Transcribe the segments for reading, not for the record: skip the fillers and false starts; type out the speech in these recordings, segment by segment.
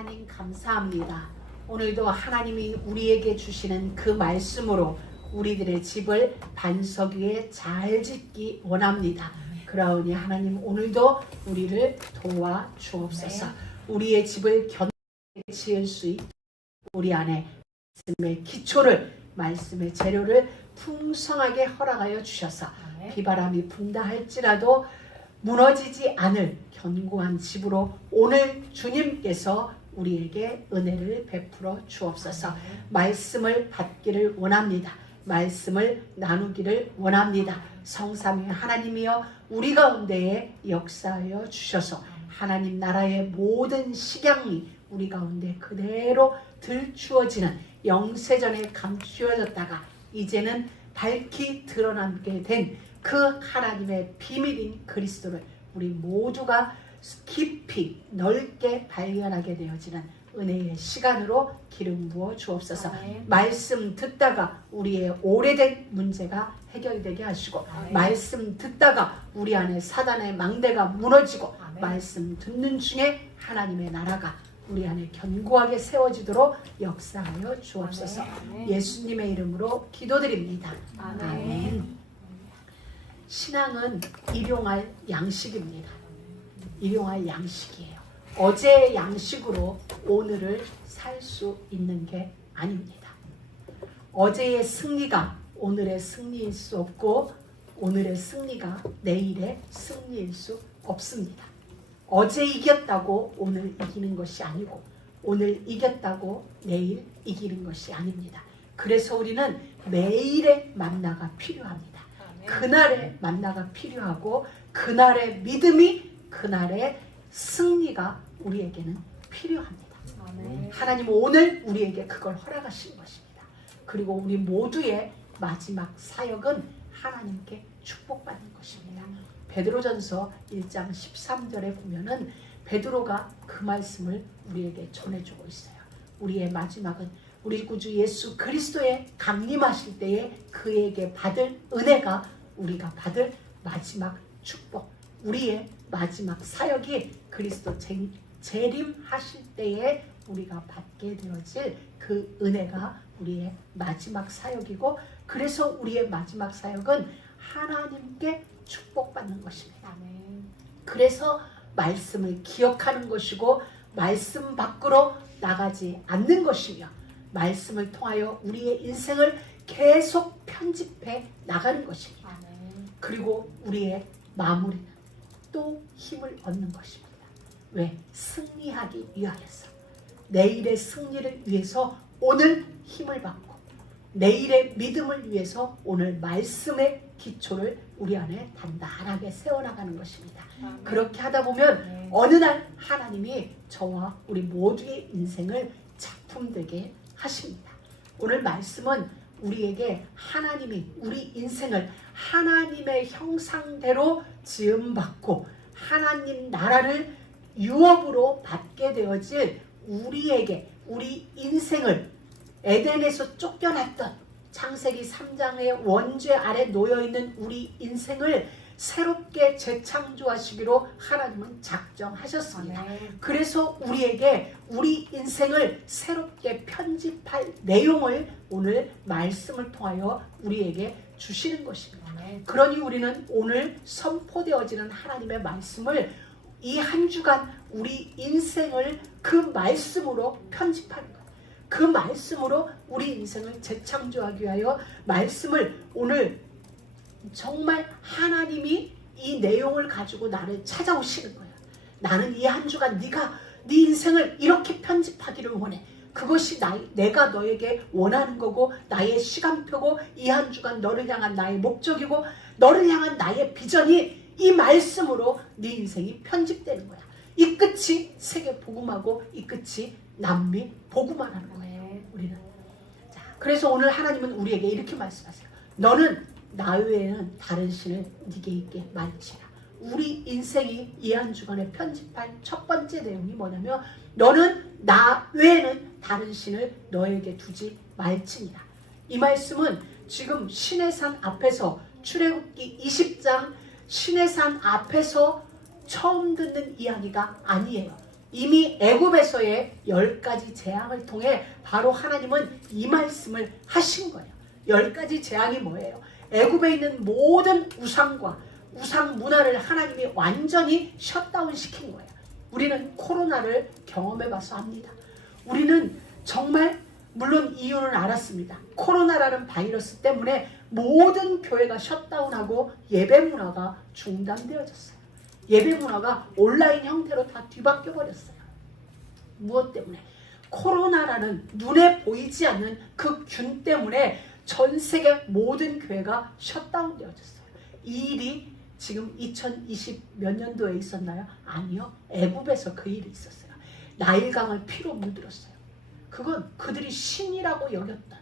하나님 감사합니다. 오늘도 하나님이 우리에게 주시는 그 말씀으로 우리들의 집을 반석 위에 잘 짓기 원합니다. 그러니 하나님 오늘도 우리를 도와 주옵소서. 우리의 집을 견고하게 지을 수 있도록 우리 안에 말씀의 기초를, 말씀의 재료를 풍성하게 허락하여 주셔서 비바람이 분다 할지라도 무너지지 않을 견고한 집으로 오늘 주님께서 우리에게 은혜를 베풀어 주옵소서. 말씀을 받기를 원합니다. 말씀을 나누기를 원합니다. 성삼위 하나님이여 우리 가운데에 역사하여 주셔서 하나님 나라의 모든 식양이 우리 가운데 그대로 들추어지는 영세전에 감추어졌다가 이제는 밝히 드러나게 된 그 하나님의 비밀인 그리스도를 우리 모두가 깊이 넓게 발견하게 되어지는 은혜의 시간으로 기름 부어 주옵소서. 말씀 듣다가 우리의 오래된 문제가 해결되게 하시고 말씀 듣다가 우리 안에 사단의 망대가 무너지고 말씀 듣는 중에 하나님의 나라가 우리 안에 견고하게 세워지도록 역사하여 주옵소서. 예수님의 이름으로 기도드립니다. 아멘. 신앙은 일용할 양식입니다. 일용할 양식이에요. 어제의 양식으로 오늘을 살 수 있는 게 아닙니다. 어제의 승리가 오늘의 승리일 수 없고 오늘의 승리가 내일의 승리일 수 없습니다. 어제 이겼다고 오늘 이기는 것이 아니고 오늘 이겼다고 내일 이기는 것이 아닙니다. 그래서 우리는 매일의 만나가 필요합니다. 그날의 만나가 필요하고 그날의 믿음이, 그날의 승리가 우리에게는 필요합니다. 하나님은 오늘 우리에게 그걸 허락하신 것입니다. 그리고 우리 모두의 마지막 사역은 하나님께 축복받는 것입니다. 베드로전서 1장 13절에 보면은 베드로가 그 말씀을 우리에게 전해주고 있어요. 우리의 마지막은 우리 구주 예수 그리스도의 강림하실 때에 그에게 받을 은혜가 우리가 받을 마지막 축복, 우리의 마지막 사역이 그리스도 재림하실 때에 우리가 받게 되어질 그 은혜가 우리의 마지막 사역이고, 그래서 우리의 마지막 사역은 하나님께 축복받는 것입니다. 그래서 말씀을 기억하는 것이고 말씀 밖으로 나가지 않는 것이며 말씀을 통하여 우리의 인생을 계속 편집해 나가는 것입니다. 그리고 우리의 마무리는 또 힘을 얻는 것입니다. 왜? 승리하기 위하여서. 내일의 승리를 위해서 오늘 힘을 받고 내일의 믿음을 위해서 오늘 말씀의 기초를 우리 안에 단단하게 세워나가는 것입니다. 그렇게 하다 보면 어느 날 하나님이 저와 우리 모두의 인생을 작품되게 하십니다. 오늘 말씀은 우리에게 하나님이 우리 인생을 하나님의 형상대로 지음받고 하나님 나라를 유업으로 받게 되어질 우리에게, 우리 인생을 에덴에서 쫓겨났던 창세기 3장의 원죄 아래 놓여있는 우리 인생을 새롭게 재창조하시기로 하나님은 작정하셨습니다. 그래서 우리에게 우리 인생을 새롭게 편집할 내용을 오늘 말씀을 통하여 우리에게 주시는 것입니다. 그러니 우리는 오늘 선포되어지는 하나님의 말씀을 이 한 주간 우리 인생을 그 말씀으로 편집하는 것, 그 말씀으로 우리 인생을 재창조하기 위하여 말씀을 오늘 정말 하나님이 이 내용을 가지고 나를 찾아오시는 거예요. 나는 이 한 주간 네 인생을 이렇게 편집하기를 원해. 그것이 내가 너에게 원하는 거고 나의 시간표고 이 한 주간 너를 향한 나의 목적이고 너를 향한 나의 비전이 이 말씀으로 네 인생이 편집되는 거야. 이 끝이 세계 복음하고 이 끝이 남미 복음하라는 거예요. 우리는. 자, 그래서 오늘 하나님은 우리에게 이렇게 말씀하세요. 너는 나 외에는 다른 신을 네게 있게 말지라. 우리 인생이 이 한 주간에 편집할 첫 번째 내용이 뭐냐면 너는 나 외에는 다른 신을 너에게 두지 말지니라. 이 말씀은 지금 시내산 앞에서 출애굽기 20장 시내산 앞에서 처음 듣는 이야기가 아니에요. 이미 애굽에서의 10가지 재앙을 통해 바로 하나님은 이 말씀을 하신 거예요. 10가지 재앙이 뭐예요? 애굽에 있는 모든 우상과 우상 문화를 하나님이 완전히 셧다운 시킨 거예요. 우리는 코로나를 경험해봐서 합니다. 우리는 정말 물론 이유는 알았습니다. 코로나라는 바이러스 때문에 모든 교회가 셧다운하고 예배 문화가 중단되어졌어요. 예배 문화가 온라인 형태로 다 뒤바뀌어 버렸어요. 무엇 때문에? 코로나라는 눈에 보이지 않는 그 균 때문에 전 세계 모든 교회가 셧다운 되어졌어요. 이 일이 지금 2020 몇 년도에 있었나요? 아니요. 애굽에서 그 일이 있었어요. 나일강을 피로 물들었어요. 그건 그들이 신이라고 여겼던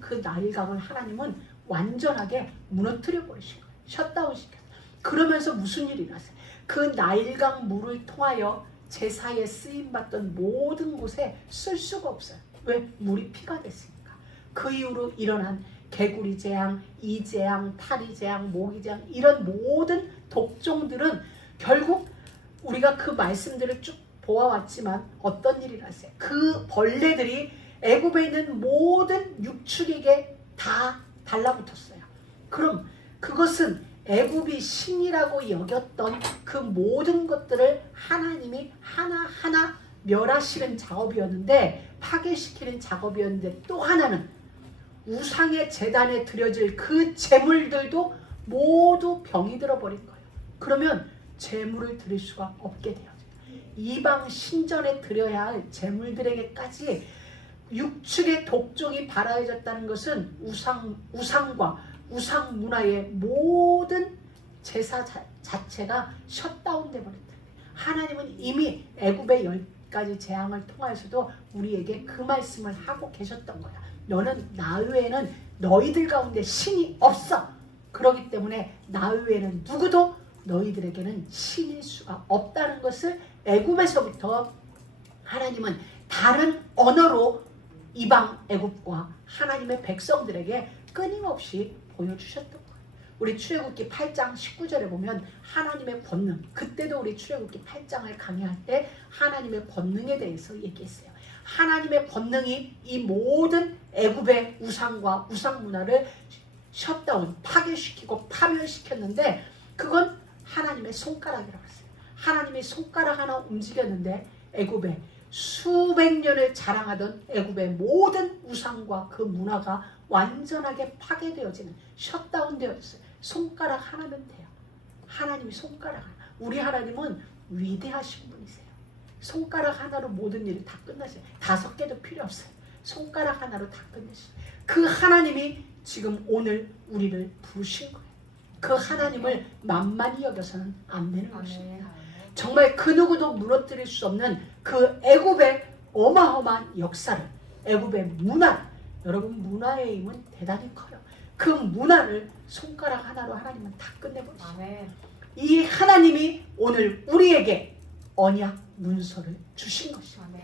그 나일강을 하나님은 완전하게 무너뜨려 버리신 거예요. 셧다운 시켰어요. 그러면서 무슨 일이 났어요? 그 나일강 물을 통하여 제사에 쓰임받던 모든 곳에 쓸 수가 없어요. 왜? 물이 피가 됐으니까. 그 이후로 일어난 개구리 재앙, 이 재앙, 타리 재앙, 모기 재앙 이런 모든 독종들은 결국 우리가 그 말씀들을 쭉 보아왔지만 어떤 일이 났어요? 그 벌레들이 애굽에 있는 모든 육축에게 다 달라붙었어요. 그럼 그것은 애굽이 신이라고 여겼던 그 모든 것들을 하나님이 하나하나 멸하시는 작업이었는데, 파괴시키는 작업이었는데, 또 하나는 우상의 제단에 드려질 그 제물들도 모두 병이 들어버린 거예요. 그러면 제물을 드릴 수가 없게 되어져요. 이방 신전에 드려야 할 제물들에게까지 육축의 독종이 발화해졌다는 것은 우상과 우상 문화의 모든 제사 자체가 셧다운돼 버렸다. 하나님은 이미 애굽의 10가지 재앙을 통하여서도 우리에게 그 말씀을 하고 계셨던 거야. 너는 나 외에는 너희들 가운데 신이 없어. 그렇기 때문에 나 외에는 누구도 너희들에게는 신일 수가 없다는 것을 애굽에서부터 하나님은 다른 언어로 이방 애굽과 하나님의 백성들에게 끊임없이 보여주셨던 거예요. 우리 출애굽기 8장 19절에 보면 하나님의 권능, 그때도 우리 출애굽기 8장을 강의할 때 하나님의 권능에 대해서 얘기했어요. 하나님의 권능이 이 모든 애굽의 우상과 우상 문화를 셧다운, 파괴시키고 파멸시켰는데, 그건 하나님의 손가락이라고 했어요. 하나님의 손가락 하나 움직였는데 애굽에 수백 년을 자랑하던 애굽의 모든 우상과 그 문화가 완전하게 파괴되어지는, 셧다운 되어졌어요. 손가락 하나면 돼요. 하나님이 손가락 하나. 우리 하나님은 위대하신 분이세요. 손가락 하나로 모든 일이 다 끝나세요. 5개도 필요 없어요. 손가락 하나로 다 끝내세요. 그 하나님이 지금 오늘 우리를 부르신 거예요. 그 하나님을 만만히 여겨서는 안 되는 것입니다. 정말 그 누구도 무너뜨릴 수 없는 그 애굽의 어마어마한 역사를, 애굽의 문화, 여러분 문화의 힘은 대단히 커요. 그 문화를 손가락 하나로 하나님은 다 끝내버리시죠. 이 하나님이 오늘 우리에게 언약 문서를 주신 것입니다.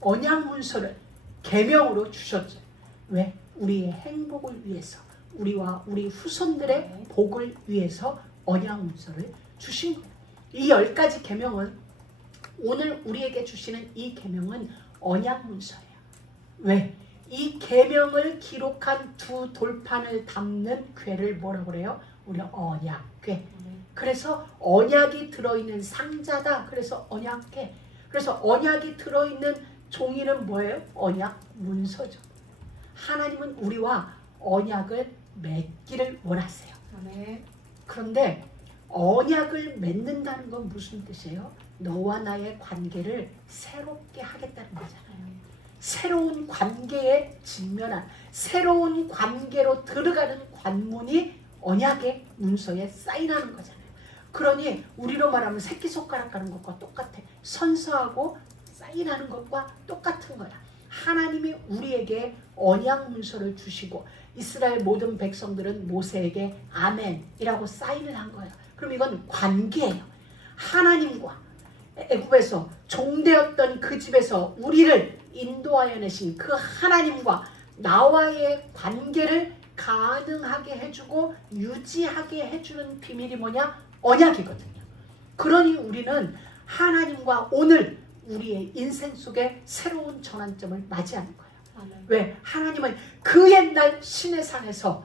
언약 문서를 계명으로 주셨죠. 왜? 우리의 행복을 위해서, 우리와 우리 후손들의 복을 위해서 언약 문서를 주신 거예요. 이 10가지 계명은, 오늘 우리에게 주시는 이 계명은 언약 문서예요. 왜? 이 계명을 기록한 2 돌판을 담는 궤를 뭐라고 그래요? 우리 언약궤. 그래서 언약이 들어있는 상자다. 그래서 언약궤. 그래서 언약이 들어있는 종이는 뭐예요? 언약 문서죠. 하나님은 우리와 언약을 맺기를 원하세요. 그런데 언약을 맺는다는 건 무슨 뜻이에요? 너와 나의 관계를 새롭게 하겠다는 거잖아요. 새로운 관계에 직면한, 새로운 관계로 들어가는 관문이 언약의 문서에 사인하는 거잖아요. 그러니 우리로 말하면 새끼손가락 가는 것과 똑같아. 선서하고 사인하는 것과 똑같은 거야. 하나님이 우리에게 언약 문서를 주시고 이스라엘 모든 백성들은 모세에게 아멘이라고 사인을 한 거예요. 그럼 이건 관계예요. 하나님과 애굽에서 종되었던 그 집에서 우리를 인도하여 내신 그 하나님과 나와의 관계를 가능하게 해주고 유지하게 해주는 비밀이 뭐냐? 언약이거든요. 그러니 우리는 하나님과 오늘 우리의 인생 속에 새로운 전환점을 맞이하는 거예요. 왜? 하나님은 그 옛날 시내산에서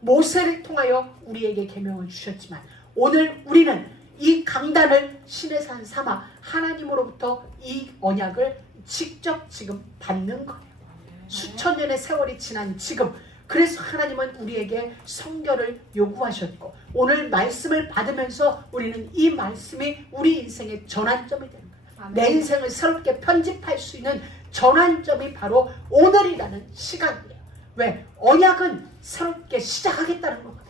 모세를 통하여 우리에게 계명을 주셨지만 오늘 우리는 이 강단을 시내산 삼아 하나님으로부터 이 언약을 직접 지금 받는 거예요. 수천 년의 세월이 지난 지금, 그래서 하나님은 우리에게 성결을 요구하셨고 오늘 말씀을 받으면서 우리는 이 말씀이 우리 인생의 전환점이 되는 거예요. 내 인생을 새롭게 편집할 수 있는 전환점이 바로 오늘이라는 시간이에요. 왜? 언약은 새롭게 시작하겠다는 거거든요.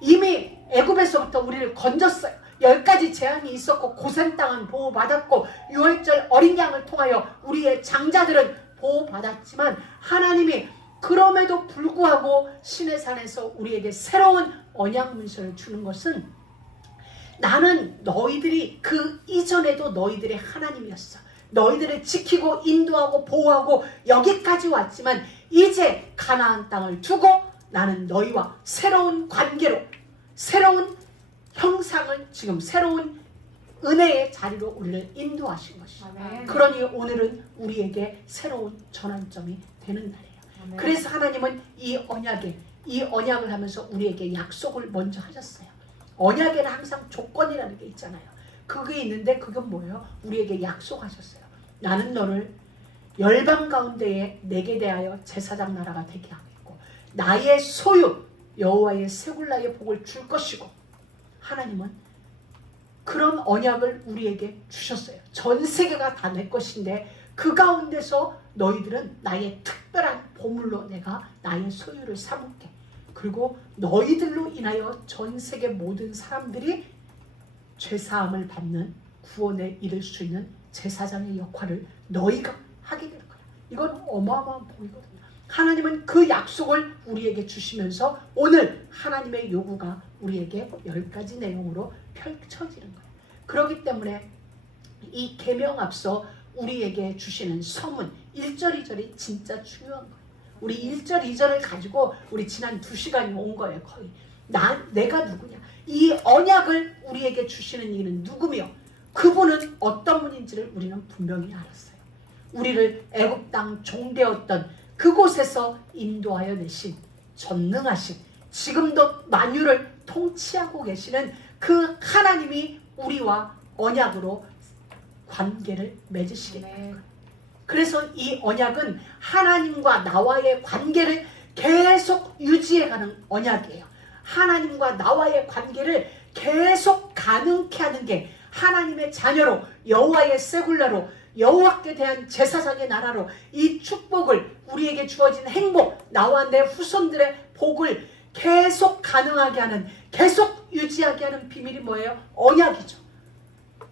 이미 애굽에서부터 우리를 건졌어요. 10가지 재앙이 있었고 고센 땅은 보호받았고 유월절 어린 양을 통하여 우리의 장자들은 보호받았지만 하나님이 그럼에도 불구하고 시내산에서 우리에게 새로운 언약 문서를 주는 것은 나는 너희들이 그 이전에도 너희들의 하나님이었어. 너희들을 지키고 인도하고 보호하고 여기까지 왔지만 이제 가나안 땅을 두고 나는 너희와 새로운 관계로 새로운 형상을 지금 새로운 은혜의 자리로 우리를 인도하신 것이죠. 그러니 오늘은 우리에게 새로운 전환점이 되는 날이에요. 그래서 하나님은 이 언약을 하면서 우리에게 약속을 먼저 하셨어요. 언약에는 항상 조건이라는 게 있잖아요. 그게 있는데 그건 뭐예요? 우리에게 약속하셨어요. 나는 너를 열방 가운데에 내게 대하여 제사장 나라가 되게 하겠고 나의 소유 여호와의 세굴라의 복을 줄 것이고 하나님은 그런 언약을 우리에게 주셨어요. 전 세계가 다 내 것인데 그 가운데서 너희들은 나의 특별한 보물로 내가 나의 소유를 삼을게. 그리고 너희들로 인하여 전 세계 모든 사람들이 죄사함을 받는 구원에 이를 수 있는 제사장의 역할을 너희가 하게 될 거야. 이건 어마어마한 복이거든요. 하나님은 그 약속을 우리에게 주시면서 오늘 하나님의 요구가 우리에게 10가지 내용으로 펼쳐지는 거예요. 그렇기 때문에 이 계명 앞서 우리에게 주시는 서문 1절 2절이 진짜 중요한 거예요. 우리 1절 2절을 가지고 우리 지난 2시간이 온 거예요. 거의 내가 누구냐, 이 언약을 우리에게 주시는 이는 누구며 그분은 어떤 분인지를 우리는 분명히 알았어요. 우리를 애굽 땅 종되었던 그곳에서 인도하여 내신 전능하신 지금도 만유를 통치하고 계시는 그 하나님이 우리와 언약으로 관계를 맺으시겠다는 거예요. 그래서 이 언약은 하나님과 나와의 관계를 계속 유지해가는 언약이에요. 하나님과 나와의 관계를 계속 가능케 하는 게 하나님의 자녀로 여호와의 세굴라로 여호와께 대한 제사장의 나라로 이 축복을 우리에게 주어진 행복, 나와 내 후손들의 복을 계속 가능하게 하는, 계속 유지하게 하는 비밀이 뭐예요? 언약이죠.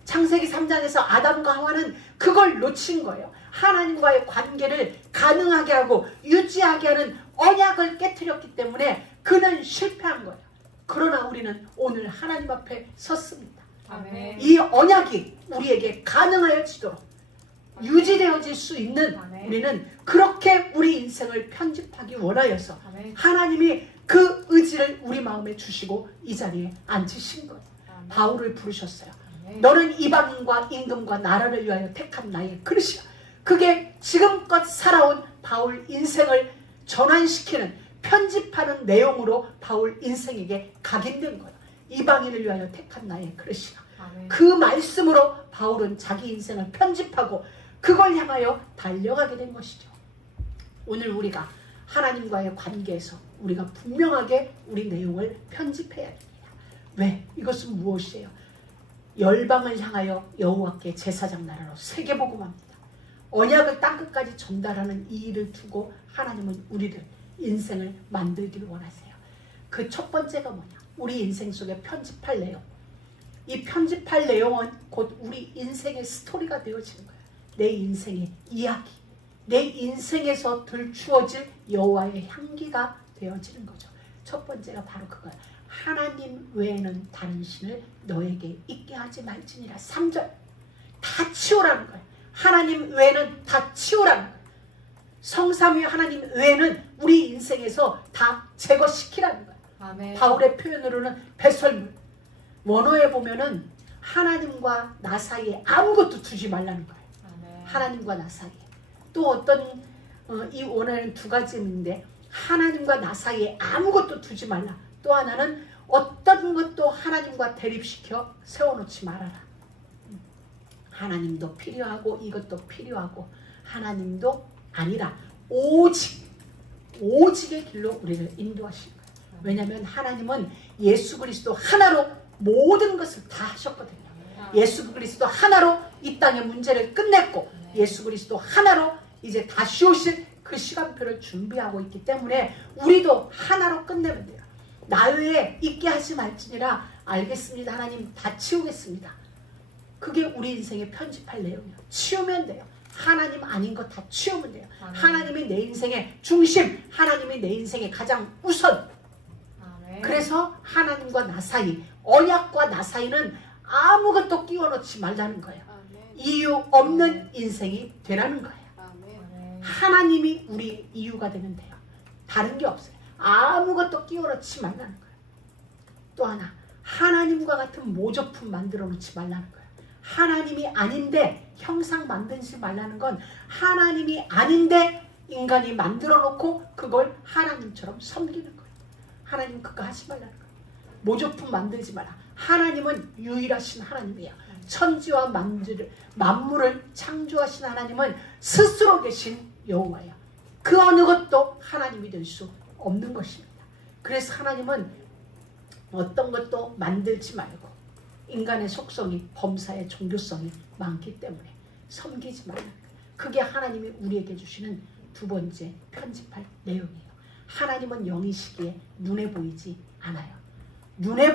창세기 3장에서 아담과 하와는 그걸 놓친 거예요. 하나님과의 관계를 가능하게 하고 유지하게 하는 언약을 깨트렸기 때문에 그는 실패한 거예요. 그러나 우리는 오늘 하나님 앞에 섰습니다. 아멘. 이 언약이 우리에게 가능하여지도록 유지되어질 수 있는 아멘. 우리는 그렇게 우리 인생을 편집하기 원하여서 아멘. 하나님이 그 의지를 우리 마음에 주시고 이 자리에 앉히신 거예요. 아멘. 바울을 부르셨어요. 아멘. 너는 이방인과 임금과 나라를 위하여 택한 나의 그릇이야. 그게 지금껏 살아온 바울 인생을 전환시키는, 편집하는 내용으로 바울 인생에게 각인된 거예요. 이방인을 위하여 택한 나의 그릇이야. 아멘. 그 말씀으로 바울은 자기 인생을 편집하고 그걸 향하여 달려가게 된 것이죠. 오늘 우리가 하나님과의 관계에서 우리가 분명하게 우리 내용을 편집해야 됩니다. 왜? 이것은 무엇이에요? 열방을 향하여 여호와께 제사장 나라로 세계복음합니다. 언약을 땅끝까지 전달하는 이 일을 두고 하나님은 우리들 인생을 만들기를 원하세요. 그 첫 번째가 뭐냐? 우리 인생 속에 편집할 내용. 이 편집할 내용은 곧 우리 인생의 스토리가 되어지는 거예요. 내 인생의 이야기, 내 인생에서 들추어질 여호와의 향기가 되어지는 거죠. 첫 번째가 바로 그거예요. 하나님 외에는 다른 신을 너에게 있게 하지 말지니라. 3절 다 치우라는 거예요. 하나님 외에는 다 치우라는 거예요. 성삼위 하나님 외에는 우리 인생에서 다 제거시키라는 거예요. 아멘. 바울의 표현으로는 배설물. 원어에 보면은 하나님과 나 사이에 아무것도 두지 말라는 거예요. 아멘. 하나님과 나 사이에. 또 어떤 이 원하는 두 가지인데 하나님과 나 사이에 아무것도 두지 말라. 또 하나는 어떤 것도 하나님과 대립시켜 세워놓지 말아라. 하나님도 필요하고 이것도 필요하고 하나님도 아니라 오직의 길로 우리를 인도하신 거예요. 왜냐하면 하나님은 예수 그리스도 하나로 모든 것을 다 하셨거든요. 예수 그리스도 하나로 이 땅의 문제를 끝냈고 예수 그리스도 하나로 이제 다시 오실 그 시간표를 준비하고 있기 때문에 우리도 하나로 끝내면 돼요. 나 외에 있게 하지 말지니라. 알겠습니다. 하나님 다 치우겠습니다. 그게 우리 인생의 편집할 내용이에요. 치우면 돼요. 하나님 아닌 거 다 치우면 돼요. 아멘. 하나님이 내 인생의 중심, 하나님이 내 인생의 가장 우선. 아멘. 그래서 하나님과 나 사이, 언약과 나 사이는 아무것도 끼워넣지 말라는 거예요. 아멘. 이유 없는 인생이 되라는 거예요. 아멘. 아멘. 하나님이 우리 이유가 되면 돼요. 다른 게 없어요. 아무것도 끼워넣지 말라는 거예요. 또 하나, 하나님과 같은 모조품 만들어 놓지 말라는 거예요. 하나님이 아닌데 형상 만들지 말라는 건 하나님이 아닌데 인간이 만들어 놓고 그걸 하나님처럼 섬기는 거예요. 하나님 그거 하지 말라는 거예요. 모조품 만들지 마라. 하나님은 유일하신 하나님이에요. 천지와 만물을 창조하신 하나님은 스스로 계신 여호와예요. 그 어느 것도 하나님이 될 수 없는 것입니다. 그래서 하나님은 어떤 것도 만들지 말고 인간의 속성이 범사의 종교성이 많기 때문에 섬기지 말라. 그게 하나님이 우리에게 주시는 두 번째 편집할 내용이에요. 하나님은 영이시기에 눈에 보이지 않아요. 눈에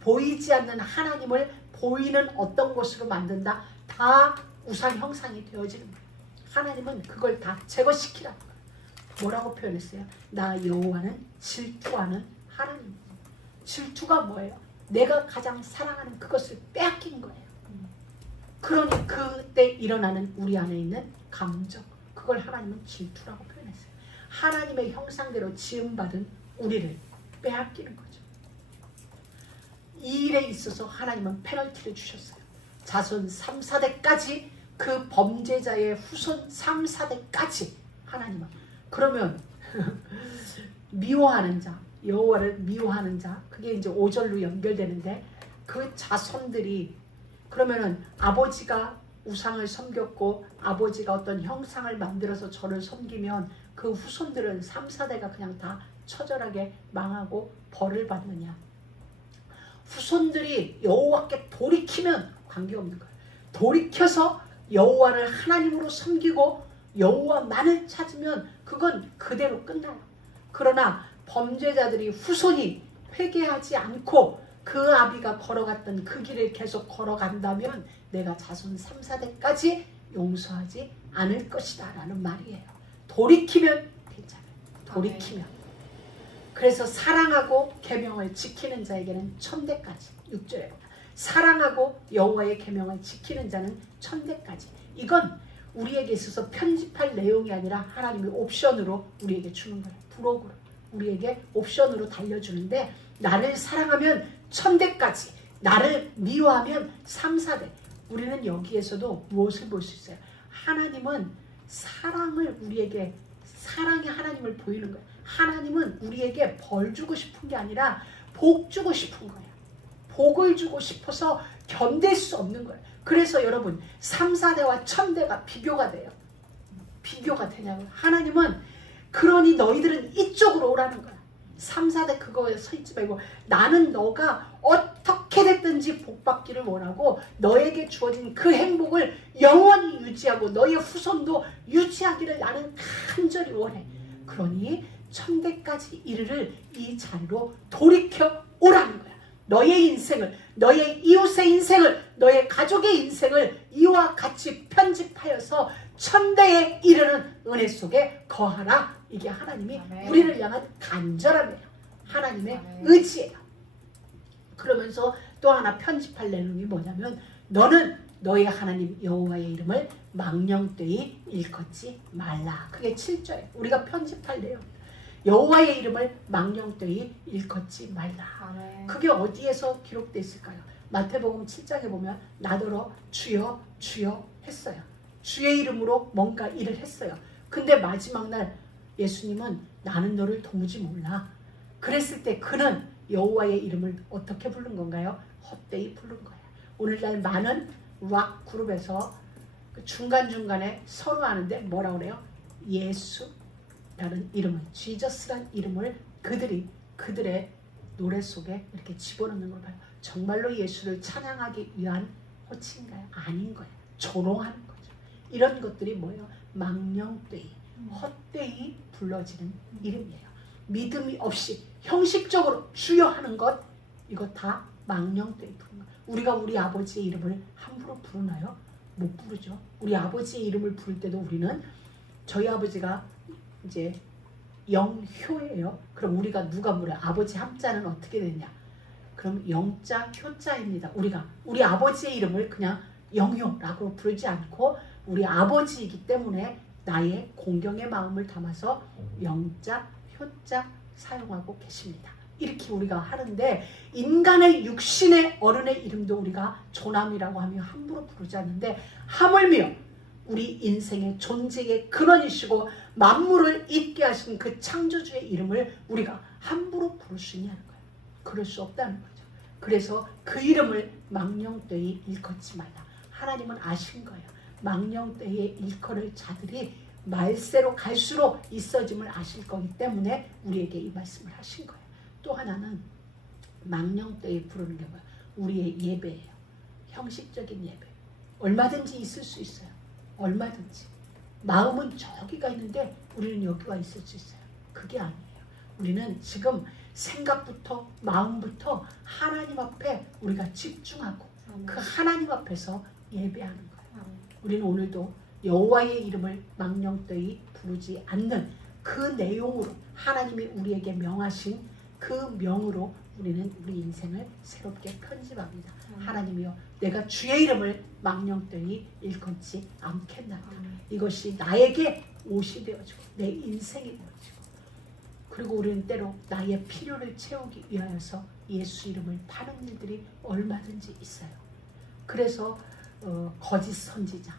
보이지 않는 하나님을 보이는 어떤 것으로 만든다? 다 우상 형상이 되어지는 거예요. 하나님은 그걸 다 제거시키라는 거예요. 뭐라고 표현했어요? 나 여호와는 질투하는 하나님. 질투가 뭐예요? 내가 가장 사랑하는 그것을 빼앗긴 거예요. 그러니 그때 일어나는 우리 안에 있는 감정, 그걸 하나님은 질투라고 표현했어요. 하나님의 형상대로 지음받은 우리를 빼앗기는 거죠. 이 일에 있어서 하나님은 페널티를 주셨어요. 자손 3, 4대까지 그 범죄자의 후손 3, 4대까지 하나님은. 그러면 미워하는 자, 여호와를 미워하는 자, 그게 이제 5절로 연결되는데 그 자손들이 그러면은 아버지가 우상을 섬겼고 아버지가 어떤 형상을 만들어서 저를 섬기면 그 후손들은 3, 4대가 그냥 다 처절하게 망하고 벌을 받느냐. 후손들이 여호와께 돌이키면 관계없는 거예요. 돌이켜서 여호와를 하나님으로 섬기고 여호와만을 찾으면 그건 그대로 끝나요. 그러나 범죄자들이 후손이 회개하지 않고 그 아비가 걸어갔던 그 길을 계속 걸어간다면 내가 자손 3, 4대까지 용서하지 않을 것이다 라는 말이에요. 돌이키면 괜찮아요. 돌이키면. 그래서 사랑하고 계명을 지키는 자에게는 1000대까지 6절에 사랑하고 여호와의 계명을 지키는 자는 1000대까지. 이건 우리에게 있어서 편집할 내용이 아니라 하나님이 옵션으로 우리에게 주는 거예요. 부록으로 우리에게 옵션으로 달려주는데 나를 사랑하면 1000대까지, 나를 미워하면 3, 4대. 우리는 여기에서도 무엇을 볼 수 있어요? 하나님은 사랑을 우리에게, 사랑의 하나님을 보이는 거예요. 하나님은 우리에게 벌 주고 싶은 게 아니라 복 주고 싶은 거예요. 복을 주고 싶어서 견딜 수 없는 거예요. 그래서 여러분 3, 4대와 1000대가 비교가 돼요. 비교가 되냐고요. 하나님은 그러니 너희들은 이쪽으로 오라는 거야. 3, 4대 그거에 서 있지 말고 나는 너가 어떻게 됐든지 복받기를 원하고 너에게 주어진 그 행복을 영원히 유지하고 너의 후손도 유지하기를 나는 간절히 원해. 그러니 1000대까지 이르를 이 자리로 돌이켜 오라는 거야. 너의 인생을, 너의 이웃의 인생을, 너의 가족의 인생을 이와 같이 편집하여서 1000대에 이르는 은혜 속에 거하라. 이게 하나님이 아멘. 우리를 향한 간절함이에요. 하나님의 아멘. 의지예요. 그러면서 또 하나 편집할 내용이 뭐냐면 너는 너의 하나님 여호와의 이름을 망령되이 일컫지 말라. 그게 7절. 우리가 편집할 내용. 여호와의 이름을 망령되이 일컫지 말라. 아멘. 그게 어디에서 기록되어 있을까요? 마태복음 7장에 보면 나더러 주여 주여 했어요. 주의 이름으로 뭔가 일을 했어요. 근데 마지막 날 예수님은 나는 너를 도무지 몰라. 그랬을 때 그는 여호와의 이름을 어떻게 부른 건가요? 헛되이 부른 거예요. 오늘날 많은 락 그룹에서 그 중간중간에 서로 하는데 뭐라고 그래요? 예수라는 이름을, 지저스란 이름을 그들의 노래 속에 이렇게 집어넣는 걸 봐요. 정말로 예수를 찬양하기 위한 호칭인가요? 아닌 거예요. 조롱하는 거죠. 이런 것들이 뭐예요? 망령되이, 헛되이 불러지는 이름이에요. 믿음이 없이 형식적으로 주여 하는 것, 이거 다 망령되이 부르는 거예요. 우리가 우리 아버지의 이름을 함부로 부르나요? 못 부르죠. 우리 아버지의 이름을 부를 때도 우리는, 저희 아버지가 이제 영효예요. 그럼 우리가 누가 물어요? 아버지 함자는 어떻게 되냐? 그럼 영자 효자입니다. 우리가 우리 아버지의 이름을 그냥 영효라고 부르지 않고 우리 아버지이기 때문에 나의 공경의 마음을 담아서 영자 효자 사용하고 계십니다. 이렇게 우리가 하는데, 인간의 육신의 어른의 이름도 우리가 조남이라고 하며 함부로 부르지 않는데, 하물며 우리 인생의 존재의 근원이시고 만물을 있게 하신 그 창조주의 이름을 우리가 함부로 부를 수 있냐는 거예요. 그럴 수 없다는 거죠. 그래서 그 이름을 망령되이 일컫지 말라. 하나님은 아신 거예요. 망령되이 일컬을 자들이 말세로 갈수록 있어짐을 아실 거기 때문에 우리에게 이 말씀을 하신 거예요. 또 하나는 망령되이 부르는 게 뭐예요? 우리의 예배예요. 형식적인 예배. 얼마든지 있을 수 있어요. 얼마든지. 마음은 저기가 있는데 우리는 여기 와 있을 수 있어요. 그게 아니에요. 우리는 지금 생각부터 마음부터 하나님 앞에 우리가 집중하고 그 하나님 앞에서 예배하는 거예요. 우리는 오늘도 여호와의 이름을 망령되이 부르지 않는 그 내용으로, 하나님이 우리에게 명하신 그 명으로 우리는 우리 인생을 새롭게 편집합니다. 하나님이여, 내가 주의 이름을 망령되이 일컫지 않겠나이다. 이것이 나에게 옷이 되어지고 내 인생이 되어지고, 그리고 우리는 때로 나의 필요를 채우기 위하여서 예수 이름을 파는 일들이 얼마든지 있어요. 그래서 거짓 선지자,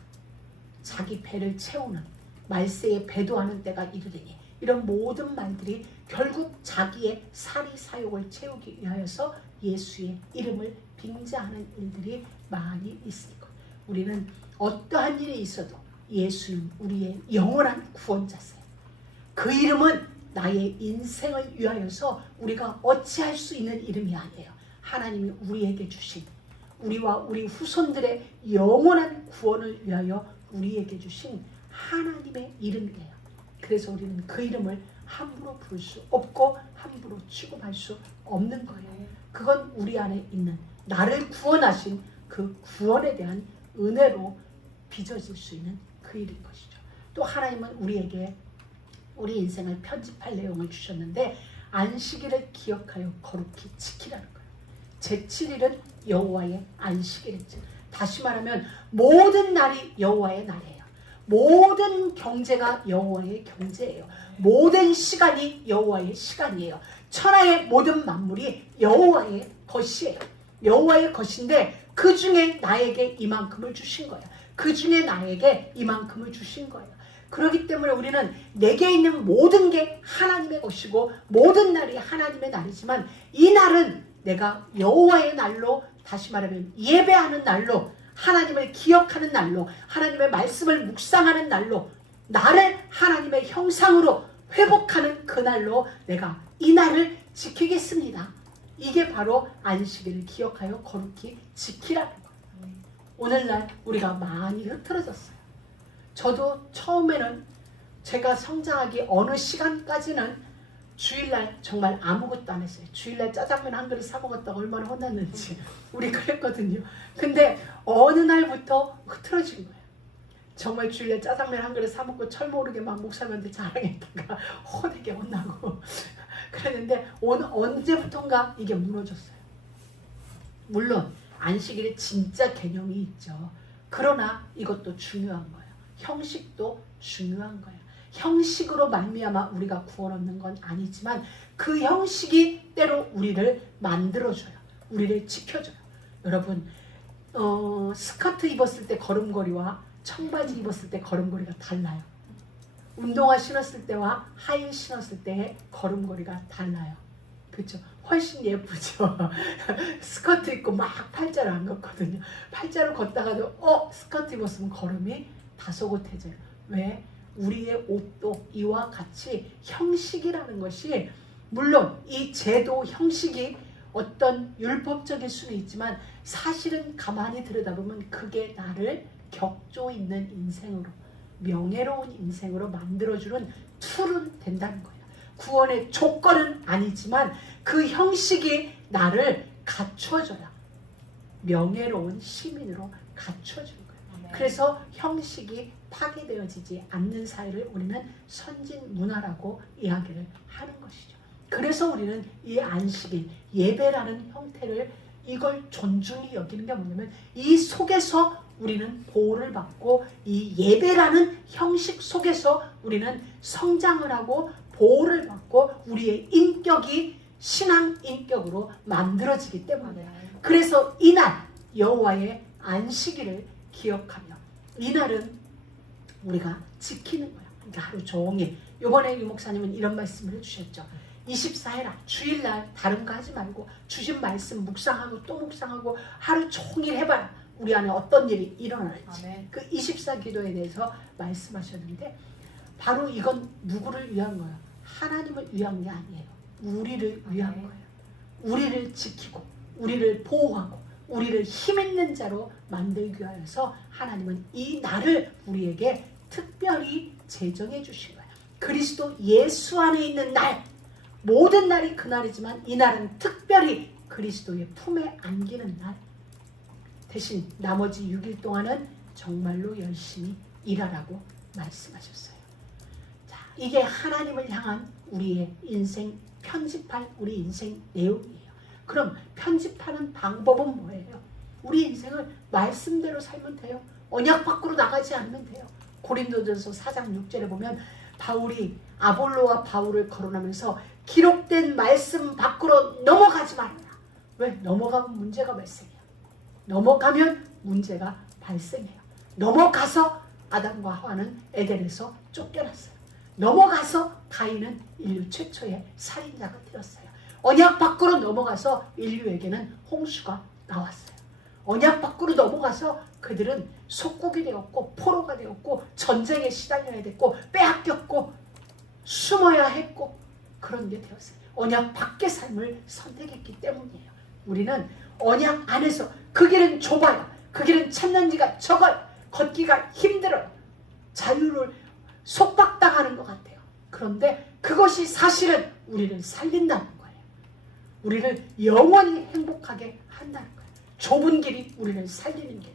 자기 배를 채우는, 말세에 배도하는 때가 이르리니, 이런 모든 말들이 결국 자기의 사리사욕을 채우기 위하여서 예수의 이름을 빙자하는 일들이 많이 있을 거예요. 우리는 어떠한 일이 있어도 예수는 우리의 영원한 구원자세요. 그 이름은 나의 인생을 위하여서 우리가 어찌할 수 있는 이름이 아니에요. 하나님이 우리에게 주신, 우리와 우리 후손들의 영원한 구원을 위하여 우리에게 주신 하나님의 이름이에요. 그래서 우리는 그 이름을 함부로 부를 수 없고 함부로 취급할 수 없는 거예요. 그건 우리 안에 있는 나를 구원하신 그 구원에 대한 은혜로 빚어질 수 있는 그 일인 것이죠. 또 하나님은 우리에게 우리 인생을 편집할 내용을 주셨는데, 안식일을 기억하여 거룩히 지키라는 거예요. 제7일은 여호와의 안식일이죠. 다시 말하면 모든 날이 여호와의 날이에요. 모든 경제가 여호와의 경제예요. 모든 시간이 여호와의 시간이에요. 천하의 모든 만물이 여호와의 것이에요. 여호와의 것인데 그 중에 나에게 이만큼을 주신 거예요. 그 중에 나에게 이만큼을 주신 거예요. 그렇기 때문에 우리는 내게 있는 모든 게 하나님의 것이고 모든 날이 하나님의 날이지만, 이 날은 내가 여호와의 날로, 다시 말하면 예배하는 날로, 하나님을 기억하는 날로, 하나님의 말씀을 묵상하는 날로, 나를 하나님의 형상으로 회복하는 그 날로 내가 이 날을 지키겠습니다. 이게 바로 안식일을 기억하여 거룩히 지키라는 거예요. 오늘날 우리가 많이 흐트러졌어요. 저도 처음에는 제가 성장하기 어느 시간까지는 주일날 정말 아무것도 안 했어요. 주일날 짜장면 한 그릇 사 먹었다가 얼마나 혼났는지 우리 그랬거든요. 근데 어느 날부터 흐트러진 거예요. 정말 주일날 짜장면 한 그릇 사 먹고 철 모르게 막 목사님한테 자랑했다가 호되게 혼나고 그랬는데 언제부턴가 이게 무너졌어요. 물론 안식일에 진짜 개념이 있죠. 그러나 이것도 중요한 거예요. 형식도 중요한 거예요. 형식으로 말미암아 우리가 구원 얻는 건 아니지만 그 형식이 때로 우리를 만들어줘요. 우리를 지켜줘요. 여러분 스커트 입었을 때 걸음걸이와 청바지 입었을 때 걸음걸이가 달라요. 운동화 신었을 때와 하이힐 신었을 때의 걸음걸이가 달라요. 그렇죠? 훨씬 예쁘죠. 스커트 입고 막 팔자를 안 걷거든요. 팔자를 걷다가도 스커트 입었으면 걸음이 다소곳해져요. 왜? 우리의 옷도 이와 같이 형식이라는 것이, 물론 이 제도 형식이 어떤 율법적일 수는 있지만 사실은 가만히 들여다보면 그게 나를 격조 있는 인생으로, 명예로운 인생으로 만들어주는 툴은 된다는 거예요. 구원의 조건은 아니지만 그 형식이 나를 갖춰줘야 명예로운 시민으로 갖춰주는 거예요. 그래서 형식이 파괴되어지지 않는 사회를 우리는 선진 문화라고 이야기를 하는 것이죠. 그래서 우리는 이 안식일, 예배라는 형태를, 이걸 존중히 여기는 게 뭐냐면 이 속에서 우리는 보호를 받고 이 예배라는 형식 속에서 우리는 성장을 하고 보호를 받고 우리의 인격이 신앙 인격으로 만들어지기 때문에, 그래서 이날 여호와의 안식일을 기억하며 이날은 우리가 지키는 거야. 그러니까 하루 종일. 이번에 유 목사님은 이런 말씀을 해주셨죠. 24일날 주일날 다른 거 하지 말고 주신 말씀 묵상하고 또 묵상하고 하루 종일 해봐라. 우리 안에 어떤 일이 일어날지. 그 24기도에 대해서 말씀하셨는데 바로 이건 누구를 위한 거예요? 하나님을 위한 게 아니에요. 우리를 위한 거예요. 우리를 지키고 우리를 보호하고 우리를 힘있는 자로 만들기 위해서 하나님은 이 날을 우리에게 특별히 제정해 주신 거예요. 그리스도 예수 안에 있는 날, 모든 날이 그날이지만 이 날은 특별히 그리스도의 품에 안기는 날. 대신 나머지 6일 동안은 정말로 열심히 일하라고 말씀하셨어요. 자, 이게 하나님을 향한 우리의 인생, 편집할 우리 인생 내용이에요. 그럼 편집하는 방법은 뭐예요? 우리 인생을 말씀대로 살면 돼요. 언약 밖으로 나가지 않으면 돼요. 고린도전서 4장 6절에 보면 바울이 아볼로와 바울을 거론하면서 기록된 말씀 밖으로 넘어가지 말아라. 왜? 넘어가면 문제가 발생해요. 넘어가면 문제가 발생해요. 넘어가서 아담과 하와는 에덴에서 쫓겨났어요. 넘어가서 가인은 인류 최초의 살인자가 되었어요. 언약 밖으로 넘어가서 인류에게는 홍수가 나왔어요. 언약 밖으로 넘어가서 그들은 속국이 되었고 포로가 되었고 전쟁에 시달려야 됐고 빼앗겼고 숨어야 했고 그런 게 되었어요. 언약 밖의 삶을 선택했기 때문이에요. 우리는 언약 안에서, 그 길은 좁아요. 그 길은 찾는 지가 적어요. 걷기가 힘들어요. 자유를 속박당하는 것 같아요. 그런데 그것이 사실은 우리를 살린다는 거예요. 우리를 영원히 행복하게 한다는 거예요. 좁은 길이 우리를 살리는 길,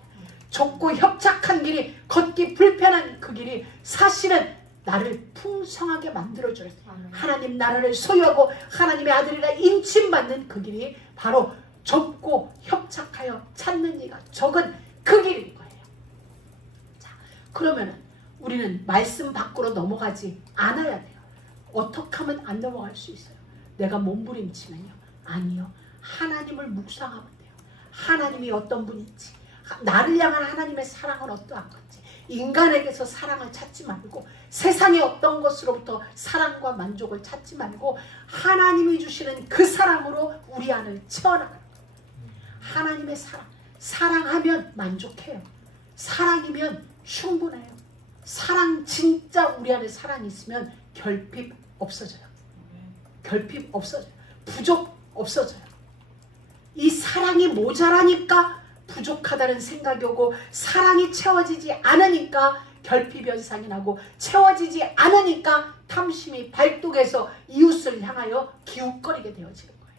좁고 협착한 길이, 걷기 불편한 그 길이 사실은 나를 풍성하게 만들어줘요. 하나님 나라를 소유하고 하나님의 아들이라 인침받는 그 길이 바로 좁고 협착하여 찾는 이가 적은 그 길인 거예요. 자, 그러면 우리는 말씀 밖으로 넘어가지 않아야 돼요. 어떻게 하면 안 넘어갈 수 있어요? 내가 몸부림치면요? 아니요. 하나님을 묵상하면 돼요. 하나님이 어떤 분인지, 나를 향한 하나님의 사랑은 어떠한 건지, 인간에게서 사랑을 찾지 말고 세상의 어떤 것으로부터 사랑과 만족을 찾지 말고 하나님이 주시는 그 사랑으로 우리 안을 채워나가는 거예요. 하나님의 사랑, 사랑하면 만족해요. 사랑이면 충분해요. 사랑, 진짜 우리 안에 사랑이 있으면 결핍 없어져요. 결핍 없어져요. 부족 없어져요. 이 사랑이 모자라니까 부족하다는 생각이 오고, 사랑이 채워지지 않으니까 결핍 현상이 나고, 채워지지 않으니까 탐심이 발동해서 이웃을 향하여 기웃거리게 되어지는 거예요.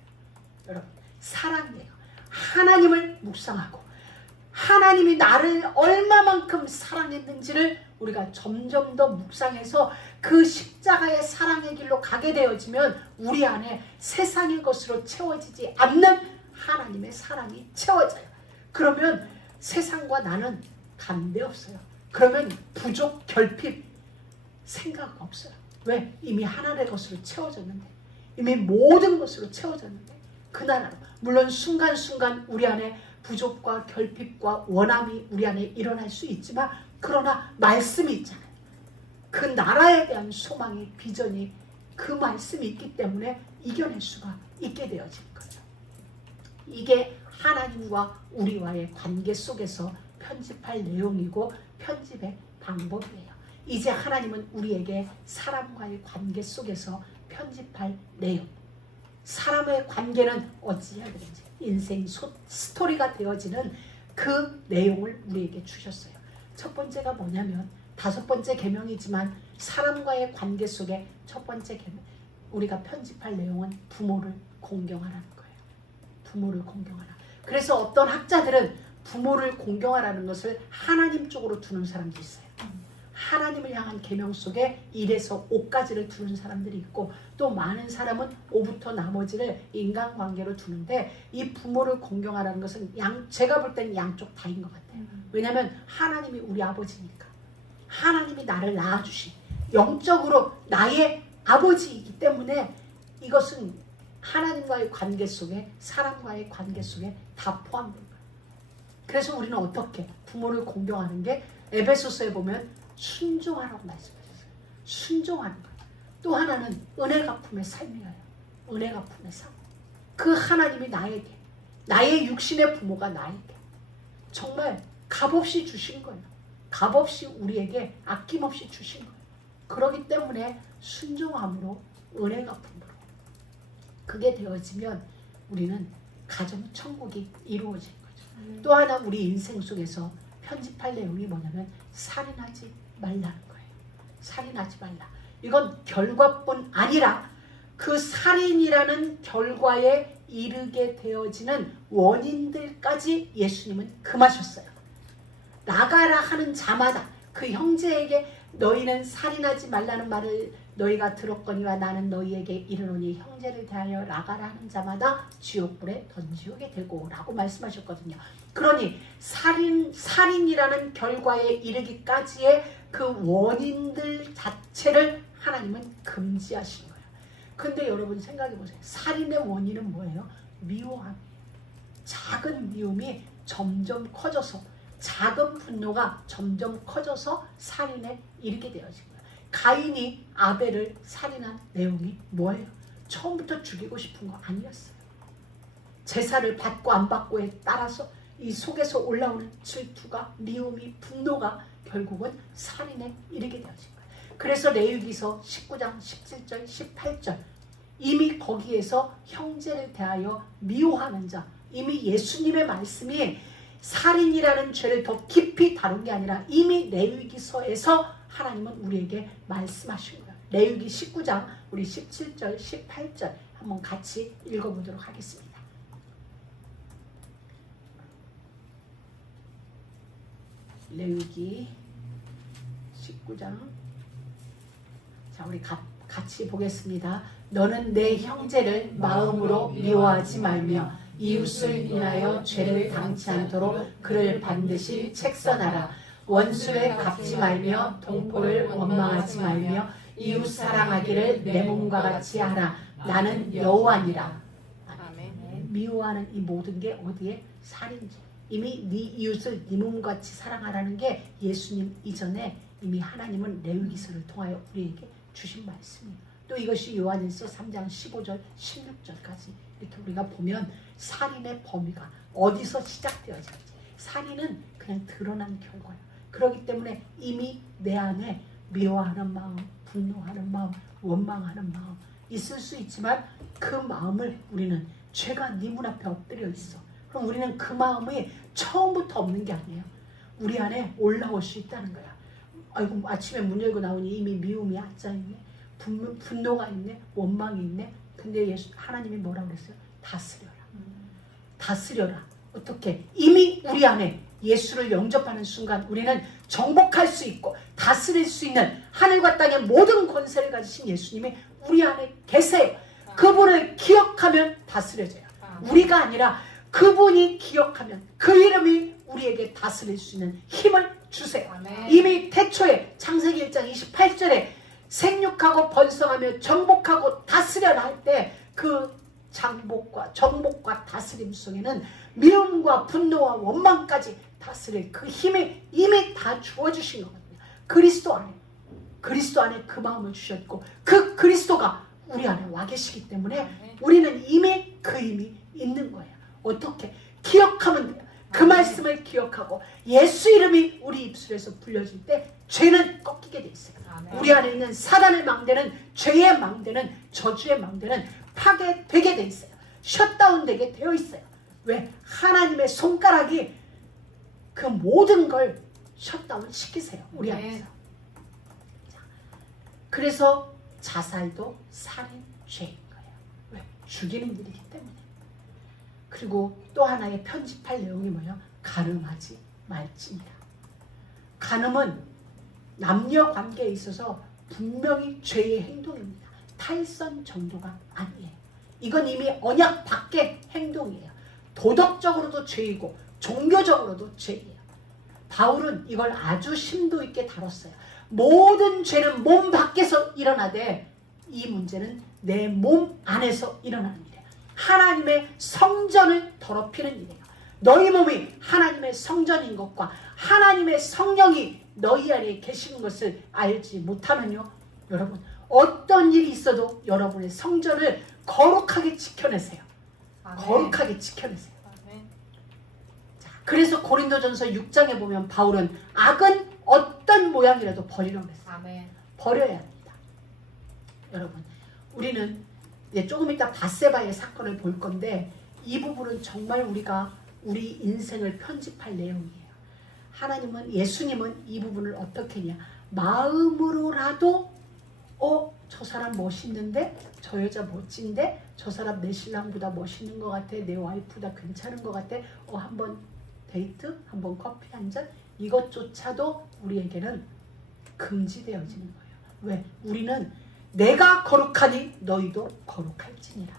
여러분, 사랑이에요. 하나님을 묵상하고 하나님이 나를 얼마만큼 사랑했는지를 우리가 점점 더 묵상해서 그 십자가의 사랑의 길로 가게 되어지면 우리 안에 세상의 것으로 채워지지 않는 하나님의 사랑이 채워져요. 그러면 세상과 나는 관계 없어요. 그러면 부족, 결핍 생각 없어요. 왜? 이미 하나님의 것으로 채워졌는데, 이미 모든 것으로 채워졌는데, 그 나라로. 물론 순간순간 우리 안에 부족과 결핍과 원함이 우리 안에 일어날 수 있지만 그러나 말씀이 있잖아요. 그 나라에 대한 소망이 비전이 그 말씀이 있기 때문에 이겨낼 수가 있게 되어진 거죠. 이게 하나님과 우리와의 관계 속에서 편집할 내용이고 편집의 방법이에요. 이제 하나님은 우리에게 사람과의 관계 속에서 편집할 내용, 사람의 관계는 어찌해야 되는지 인생 스토리가 되어지는 그 내용을 우리에게 주셨어요. 첫 번째가 뭐냐면 5번째 계명이지만 사람과의 관계 속에 첫 번째 계명, 우리가 편집할 내용은 부모를 공경하라는 거예요. 부모를 공경하라. 그래서 어떤 학자들은 부모를 공경하라는 것을 하나님 쪽으로 두는 사람도 있어요. 하나님을 향한 계명 속에 1에서 5까지를 두는 사람들이 있고 또 많은 사람은 5부터 나머지를 인간관계로 두는데 이 부모를 공경하라는 것은 제가 볼 때는 양쪽 다인 것 같아요. 왜냐하면 하나님이 우리 아버지니까 하나님이 나를 낳아주신 영적으로 나의 아버지이기 때문에 이것은 하나님과의 관계 속에 사람과의 관계 속에 다 포함된 거예요. 그래서 우리는 어떻게 부모를 공경하는 게 에베소서에 보면 순종하라고 말씀하셨어요. 순종하는 거예요. 또 하나는 은혜 갚음의 삶이에요. 은혜 갚음의 삶. 그 하나님이 나에게 나의 육신의 부모가 나에게 정말 값없이 주신 거예요. 값없이 우리에게 아낌없이 주신 거예요. 그렇기 때문에 순종함으로 은혜 갚음으로 그게 되어지면 우리는 가정 천국이 이루어진 거죠. 또 하나 우리 인생 속에서 편집할 내용이 뭐냐면 살인하지 말라는 거예요. 살인하지 말라. 이건 결과뿐 아니라 그 살인이라는 결과에 이르게 되어지는 원인들까지 예수님은 금하셨어요. 나가라 하는 자마다 그 형제에게 너희는 살인하지 말라는 말을 너희가 들었거니와 나는 너희에게 이르노니 형제를 대하여 나가라 하는 자마다 지옥불에 던지게 되고 라고 말씀하셨거든요. 그러니 살인이라는 결과에 이르기까지의 그 원인들 자체를 하나님은 금지하신 거예요. 근데 여러분 생각해 보세요. 살인의 원인은 뭐예요? 미워함이에요. 작은 미움이 점점 커져서 작은 분노가 점점 커져서 살인에 이르게 되어진 거예요. 가인이 아벨을 살인한 내용이 뭐예요? 처음부터 죽이고 싶은 거 아니었어요. 제사를 받고 안 받고에 따라서 이 속에서 올라오는 질투가 미움이 분노가 결국은 살인에 이르게 되어진 거예요. 그래서 레위기서 19장 17절 18절 이미 거기에서 형제를 대하여 미워하는 자 이미 예수님의 말씀이 살인이라는 죄를 더 깊이 다룬 게 아니라 이미 레위기서에서 하나님은 우리에게 말씀하신 거예요. 레위기 19장 우리 17절 18절 한번 같이 읽어보도록 하겠습니다. 레위기 19장 자 우리 같이 보겠습니다. 너는 내 형제를 마음으로 미워하지 말며 이웃을 인하여 죄를 당치 않도록 그를 반드시 책선하라. 원수를 갚지 말며 동포를 원망하지 말며 이웃 사랑하기를 내 몸과 같이 하라. 나는 여호와니라. 미워하는 이 모든 게 어디에? 살인죄. 이미 네 이웃을 네 몸같이 사랑하라는 게 예수님 이전에 이미 하나님은 레위기서를 통하여 우리에게 주신 말씀이에요. 또 이것이 요한일서 3장 15절 16절까지 이렇게 우리가 보면 살인의 범위가 어디서 시작되어지는지 살인은 그냥 드러난 결과예요. 그렇기 때문에 이미 내 안에 미워하는 마음, 분노하는 마음, 원망하는 마음 있을 수 있지만 그 마음을 우리는 죄가 네 문 앞에 엎드려 있어. 그럼 우리는 그 마음이 처음부터 없는 게 아니에요. 우리 안에 올라올 수 있다는 거야. 아이고 아침에 문 열고 나오니 이미 미움이 앉아있네. 분노가 있네. 원망이 있네. 근데 하나님이 뭐라고 그랬어요? 다스려라. 다스려라. 어떻게? 이미 우리 안에 예수를 영접하는 순간 우리는 정복할 수 있고 다스릴 수 있는 하늘과 땅의 모든 권세를 가지신 예수님이 우리 안에 계세요. 그분을 기억하면 다스려져요. 우리가 아니라 그분이 기억하면 그 이름이 우리에게 다스릴 수 있는 힘을 주세요. 이미 태초에 창세기 1장 28절에 생육하고 번성하며 정복하고 다스려라 할 때 그 장복과 정복과 다스림 속에는 미움과 분노와 원망까지 다스릴 그 힘이 이미 다 주어주신 거거든요. 그리스도 안에 그 마음을 주셨고 그 그리스도가 우리 안에 와 계시기 때문에 우리는 이미 그 힘이 있는 거예요. 어떻게? 기억하면 돼요. 그 말씀을 기억하고 예수 이름이 우리 입술에서 불려질 때 죄는 꺾이게 돼 있어요. 우리 안에 있는 사단의 망대는, 죄의 망대는, 저주의 망대는 파괴되게 돼 있어요. 셧다운 되게 되어 있어요. 왜? 하나님의 손가락이 그 모든 걸 셧다운 시키세요. 우리 안에서. 자, 그래서 자살도 살인죄인 거예요. 왜? 죽이는 일이기 때문에. 그리고 또 하나의 편집할 내용이 뭐예요? 간음하지 말지니라. 간음은 남녀 관계에 있어서 분명히 죄의 행동입니다. 탈선 정도가 아니에요. 이건 이미 언약 밖의 행동이에요. 도덕적으로도 죄이고 종교적으로도 죄예요. 바울은 이걸 아주 심도 있게 다뤘어요. 모든 죄는 몸 밖에서 일어나되 이 문제는 내 몸 안에서 일어나는 일이에요. 하나님의 성전을 더럽히는 일이에요. 너희 몸이 하나님의 성전인 것과 하나님의 성령이 너희 안에 계시는 것을 알지 못하느뇨? 여러분, 어떤 일이 있어도 여러분의 성전을 거룩하게 지켜내세요. 아멘. 거룩하게 지켜내세요. 아멘. 자, 그래서 고린도전서 6장에 보면 바울은 악은 어떤 모양이라도 버리라고 했어요. 아멘. 버려야 합니다. 여러분, 우리는 이제 조금 이따 밧세바의 사건을 볼 건데 이 부분은 정말 우리가 우리 인생을 편집할 내용이에요. 하나님은, 예수님은 이 부분을 어떻게 했냐? 마음으로라도 저 사람 멋있는데? 저 여자 멋진데? 저 사람 내 신랑보다 멋있는 것 같아? 내 와이프보다 괜찮은 것 같아? 한번 데이트? 한번 커피 한 잔? 이것조차도 우리에게는 금지되어지는 거예요. 왜? 우리는 내가 거룩하니 너희도 거룩할지니라.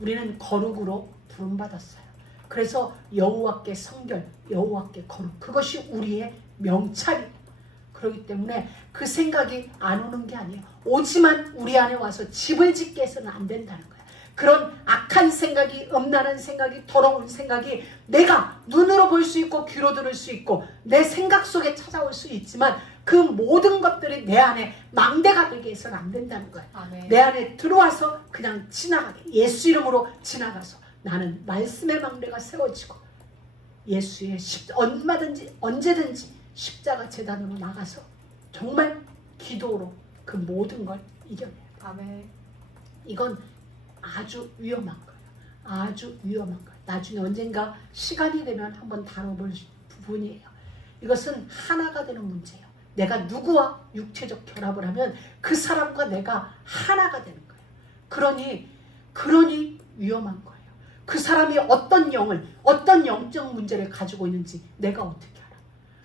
우리는 거룩으로 부름받았어요. 그래서 여호와께 성결, 여호와께 거룩, 그것이 우리의 명찰이에요. 그렇기 때문에 그 생각이 안 오는 게 아니에요. 오지만 우리 안에 와서 집을 짓게 해서는 안 된다는 거예요. 그런 악한 생각이, 음란한 생각이, 더러운 생각이 내가 눈으로 볼 수 있고 귀로 들을 수 있고 내 생각 속에 찾아올 수 있지만 그 모든 것들이 내 안에 망대가 되게 해서는 안 된다는 거예요. 아멘. 내 안에 들어와서 그냥 지나가게, 예수 이름으로 지나가서 나는 말씀의 망대가 세워지고 예수의 얼마든지 언제든지 십자가 제단으로 나가서 정말 기도로 그 모든 걸 이겨내요. 아멘. 이건 아주 위험한 거예요. 아주 위험한 거예요. 나중에 언젠가 시간이 되면 한번 다뤄볼 부분이에요. 이것은 하나가 되는 문제예요. 내가 누구와 육체적 결합을 하면 그 사람과 내가 하나가 되는 거예요. 그러니 위험한 거예요. 그 사람이 어떤 영적 문제를 가지고 있는지 내가 어떻게 알아?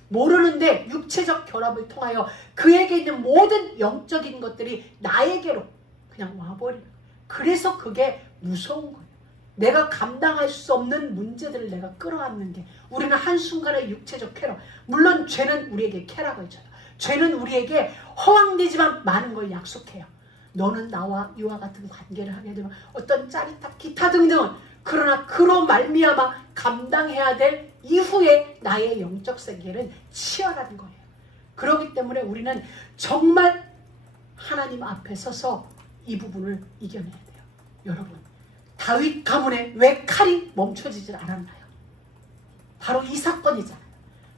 모르는데 육체적 결합을 통하여 그에게 있는 모든 영적인 것들이 나에게로 그냥 와버리는 거예요. 그래서 그게 무서운 거예요. 내가 감당할 수 없는 문제들을 내가 끌어안는 게, 우리는 한순간에 육체적 쾌락, 물론 죄는 우리에게 쾌락을 줘요. 죄는 우리에게 허황되지만 많은 걸 약속해요. 너는 나와 이와 같은 관계를 하게 되면 어떤 짜릿함, 기타 등등. 그러나 그로 말미암아 감당해야 될 이후에 나의 영적 세계는 치열한 거예요. 그렇기 때문에 우리는 정말 하나님 앞에 서서 이 부분을 이겨내야 돼요. 여러분, 다윗 가문에 왜 칼이 멈춰지질 않았나요? 바로 이 사건이잖아요.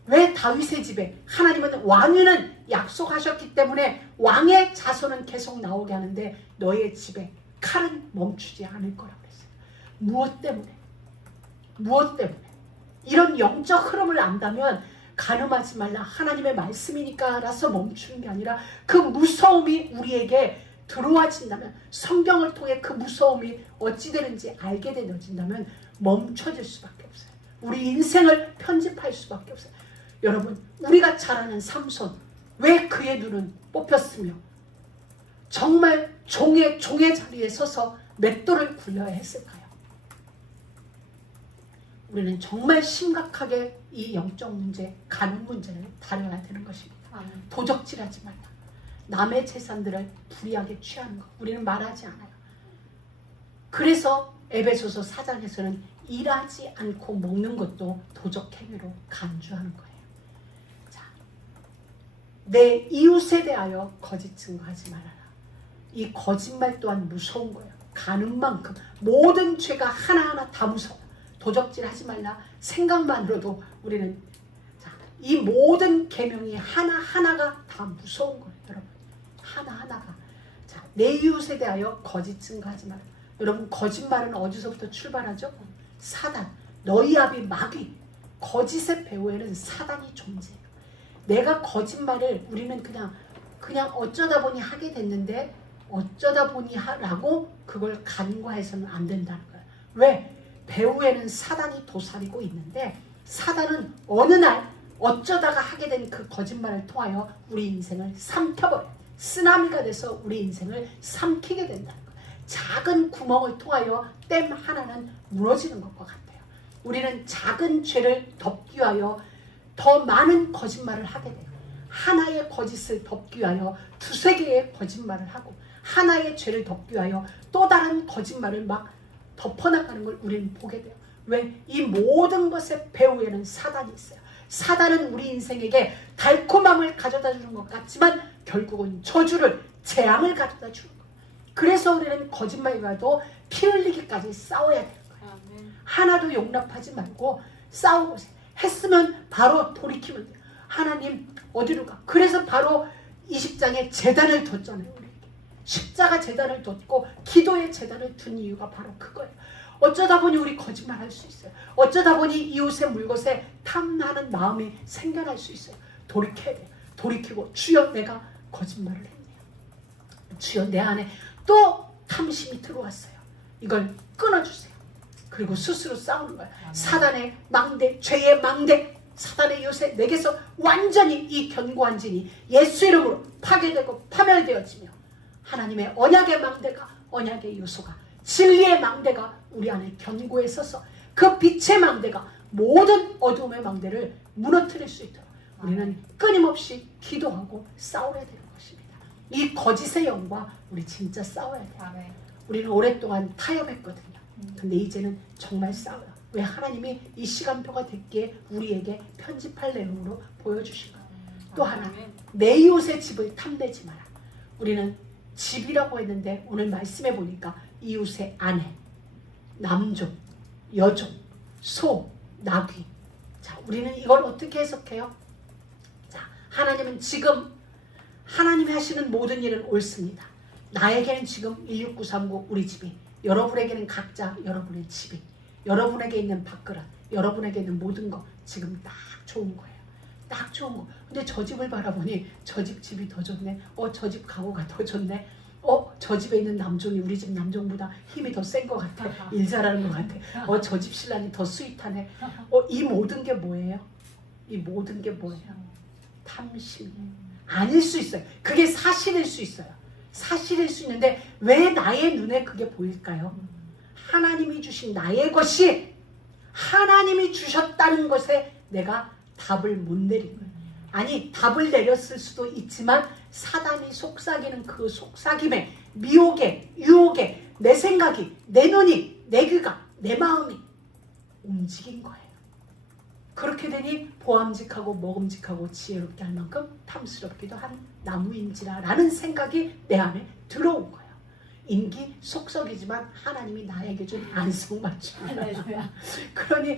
왜 다윗의 집에, 하나님은 왕위는 약속하셨기 때문에 왕의 자손은 계속 나오게 하는데 너의 집에 칼은 멈추지 않을 거라고 그랬어요. 무엇 때문에? 무엇 때문에? 이런 영적 흐름을 안다면 간음하지 말라, 하나님의 말씀이니까 라서 멈추는 게 아니라 그 무서움이 우리에게 들어와진다면, 성경을 통해 그 무서움이 어찌 되는지 알게 되어진다면 멈춰질 수밖에 없어요. 우리 인생을 편집할 수밖에 없어요. 여러분, 우리가 잘 아는 삼손, 왜 그의 눈은 뽑혔으며 정말 종의 자리에 서서 맷돌을 굴려야 했을까요? 우리는 정말 심각하게 이 영적 문제, 간음 문제를 다뤄야 되는 것입니다. 도적질하지 말라. 남의 재산들을 불이하게 취하는 것, 우리는 말하지 않아요. 그래서 에베소서 4장에서는 일하지 않고 먹는 것도 도적 행위로 간주하는 거예요. 자, 내 이웃에 대하여 거짓 증거하지 말아라. 이 거짓말 또한 무서운 거예요. 가는 만큼 모든 죄가 하나하나 다 무서워. 도적질 하지 말라. 생각만으로도 우리는 이 모든 계명이 하나하나가 다 무서운 거예요. 여러분 하나하나가. 자, 내 이웃에 대하여 거짓 증거하지 말아라. 여러분 거짓말은 어디서부터 출발하죠? 사단, 너희 아비 마귀. 거짓의 배후에는 사단이 존재해요. 내가 거짓말을 우리는 그냥 어쩌다 보니 하게 됐는데 어쩌다 보니 하라고 그걸 간과해서는 안 된다는 거예요. 왜? 배후에는 사단이 도사리고 있는데 사단은 어느 날 어쩌다가 하게 된 그 거짓말을 통하여 우리 인생을 삼켜버려요. 쓰나미가 돼서 우리 인생을 삼키게 된다는 거예요. 작은 구멍을 통하여 댐 하나는 무너지는 것과 같아요. 우리는 작은 죄를 덮기 위하여 더 많은 거짓말을 하게 돼요. 하나의 거짓을 덮기 위하여 두세 개의 거짓말을 하고 하나의 죄를 덮기 위하여 또 다른 거짓말을 막 덮어나가는 걸 우리는 보게 돼요. 왜? 이 모든 것의 배후에는 사단이 있어요. 사단은 우리 인생에게 달콤함을 가져다 주는 것 같지만 결국은 저주를, 재앙을 가져다 주는 거예요. 그래서 우리는 거짓말과도 피 흘리기까지 싸워야 되는 거예요. 하나도 용납하지 말고 싸우고 했으면 바로 돌이키면 돼요. 하나님 어디로 가? 그래서 바로 20장에 제단을 뒀잖아요. 우리에게. 십자가 제단을 뒀고 기도의 제단을 둔 이유가 바로 그거예요. 어쩌다 보니 우리 거짓말할 수 있어요. 어쩌다 보니 이웃의 물것에 탐나는 마음이 생겨날 수 있어요. 돌이켜야 돼요. 돌이키고 주여 내가 거짓말을 했네요. 주여 내 안에 또 탐심이 들어왔어요. 이걸 끊어주세요. 그리고 스스로 싸우는 거예요. 사단의 망대, 죄의 망대, 사단의 요새 내게서 완전히 이 견고한 진이 예수 이름으로 파괴되고 파멸되어지며 하나님의 언약의 망대가, 언약의 요소가, 진리의 망대가 우리 안에 견고해 서서 그 빛의 망대가 모든 어둠의 망대를 무너뜨릴 수 있도록 우리는 끊임없이 기도하고 싸워야 되는 것입니다. 이 거짓의 영과 우리 진짜 싸워야 돼요. 우리는 오랫동안 타협했거든요. 근데 이제는 정말 싸워요. 왜? 하나님이 이 시간표가 됐기에 우리에게 편집할 내용으로 보여주신 거예요. 또 하나, 내 이웃의 집을 탐내지 마라. 우리는 집이라고 했는데 오늘 말씀해 보니까 이웃의 아내, 남종, 여종, 소, 나귀. 자, 우리는 이걸 어떻게 해석해요? 자, 하나님은 지금 하나님이 하시는 모든 일은 옳습니다. 나에게는 지금 16939 우리 집이, 여러분에게는 각자 여러분의 집이, 여러분에게 있는 밥그릇, 여러분에게 있는 모든 거 지금 딱 좋은 거예요. 딱 좋은 거. 근데 저 집을 바라보니 저 집 집이 더 좋네. 저 집 가구가 더 좋네. 저 집에 있는 남종이 우리 집 남종보다 힘이 더 센 것 같아. 일 잘하는 것 같아. 저 집 신랑이 더 스윗하네. 이 모든 게 뭐예요? 이 모든 게 뭐예요? 탐심이에요. 아닐 수 있어요. 그게 사실일 수 있어요. 사실일 수 있는데 왜 나의 눈에 그게 보일까요? 하나님이 주신 나의 것이 하나님이 주셨다는 것에 내가 답을 못 내린 거예요. 아니, 답을 내렸을 수도 있지만 사단이 속삭이는 그 속삭임에, 미혹에, 유혹에 내 생각이, 내 눈이, 내 귀가, 내 마음이 움직인 거예요. 그렇게 되니 보암직하고 먹음직하고 지혜롭게 할 만큼 탐스럽기도 한 나무인지라라는 생각이 내 안에 들어온 거예요. 인기 속썩이지만 하나님이 나에게 준 안성맞춤. 그러니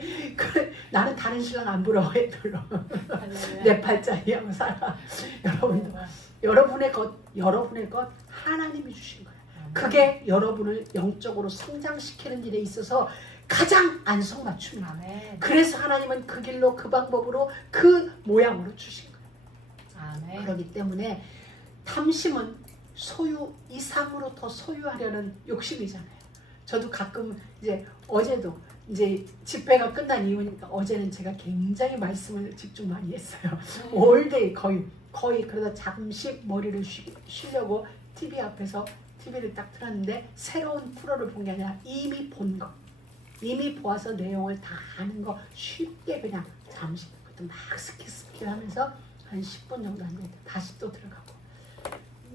나는 다른 신랑 안 부러워해 별로. 내 팔자리하고 살아. 여러분도 여러분의 것 하나님이 주신 거예요. 그게 여러분을 영적으로 성장시키는 일에 있어서 가장 안성맞춤이에요. 그래서 하나님은 그 길로, 그 방법으로, 그 모양으로 주신 거예요. 아멘. 그렇기 때문에 탐심은 소유 이상으로 더 소유하려는 욕심이잖아요. 저도 가끔 이제 어제도 이제 집회가 끝난 이후니까 어제는 제가 굉장히 말씀을 집중 많이 했어요. 올데이 거의 그러다 잠시 머리를 쉬려고 TV 앞에서 TV를 딱 틀었는데 새로운 프로를 본 게 아니라 이미 본 거. 이미 보아서 내용을 다 아는 거 쉽게 그냥 잠시 그것도 막 스킵 하면서 한 10분 정도 하는데 다시 또 들어가고.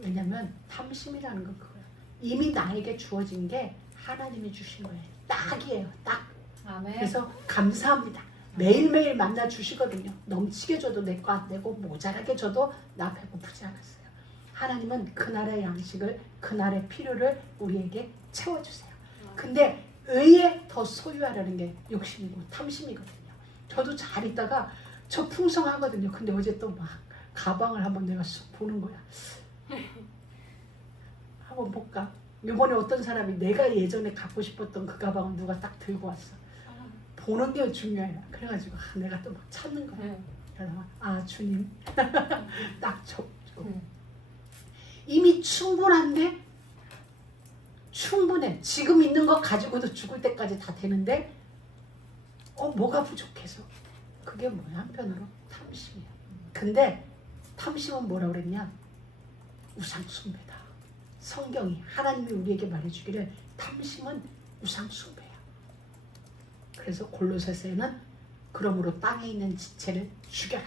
왜냐면 탐심이라는 건 그거예요. 이미 나에게 주어진 게 하나님이 주신 거예요. 딱이에요. 딱. 아멘. 그래서 감사합니다. 매일매일 만나 주시거든요. 넘치게 줘도 내 거 안 되고 모자라게 줘도 나 배고프지 않았어요. 하나님은 그날의 양식을, 그날의 필요를 우리에게 채워주세요. 근데 의에 더 소유하려는 게 욕심이고 탐심이거든요. 저도 잘 있다가 저 풍성하거든요. 근데 어제 또 막 가방을 한번 내가 쑥 보는 거야. 한번 볼까? 이번에 어떤 사람이 내가 예전에 갖고 싶었던 그 가방을 누가 딱 들고 왔어. 보는 게 중요해요. 그래가지고 내가 또 막 찾는 거야. 그래서 주님 딱 줘. 이미 충분한데 충분해. 지금 있는 거 가지고도 죽을 때까지 다 되는데 뭐가 부족해서. 그게 뭐야? 한편으로 탐심이야. 근데 탐심은 뭐라 그랬냐? 우상 숭배다. 성경이 하나님이 우리에게 말해주기를 탐심은 우상 숭배야. 그래서 골로새서에는 그러므로 땅에 있는 지체를 죽여라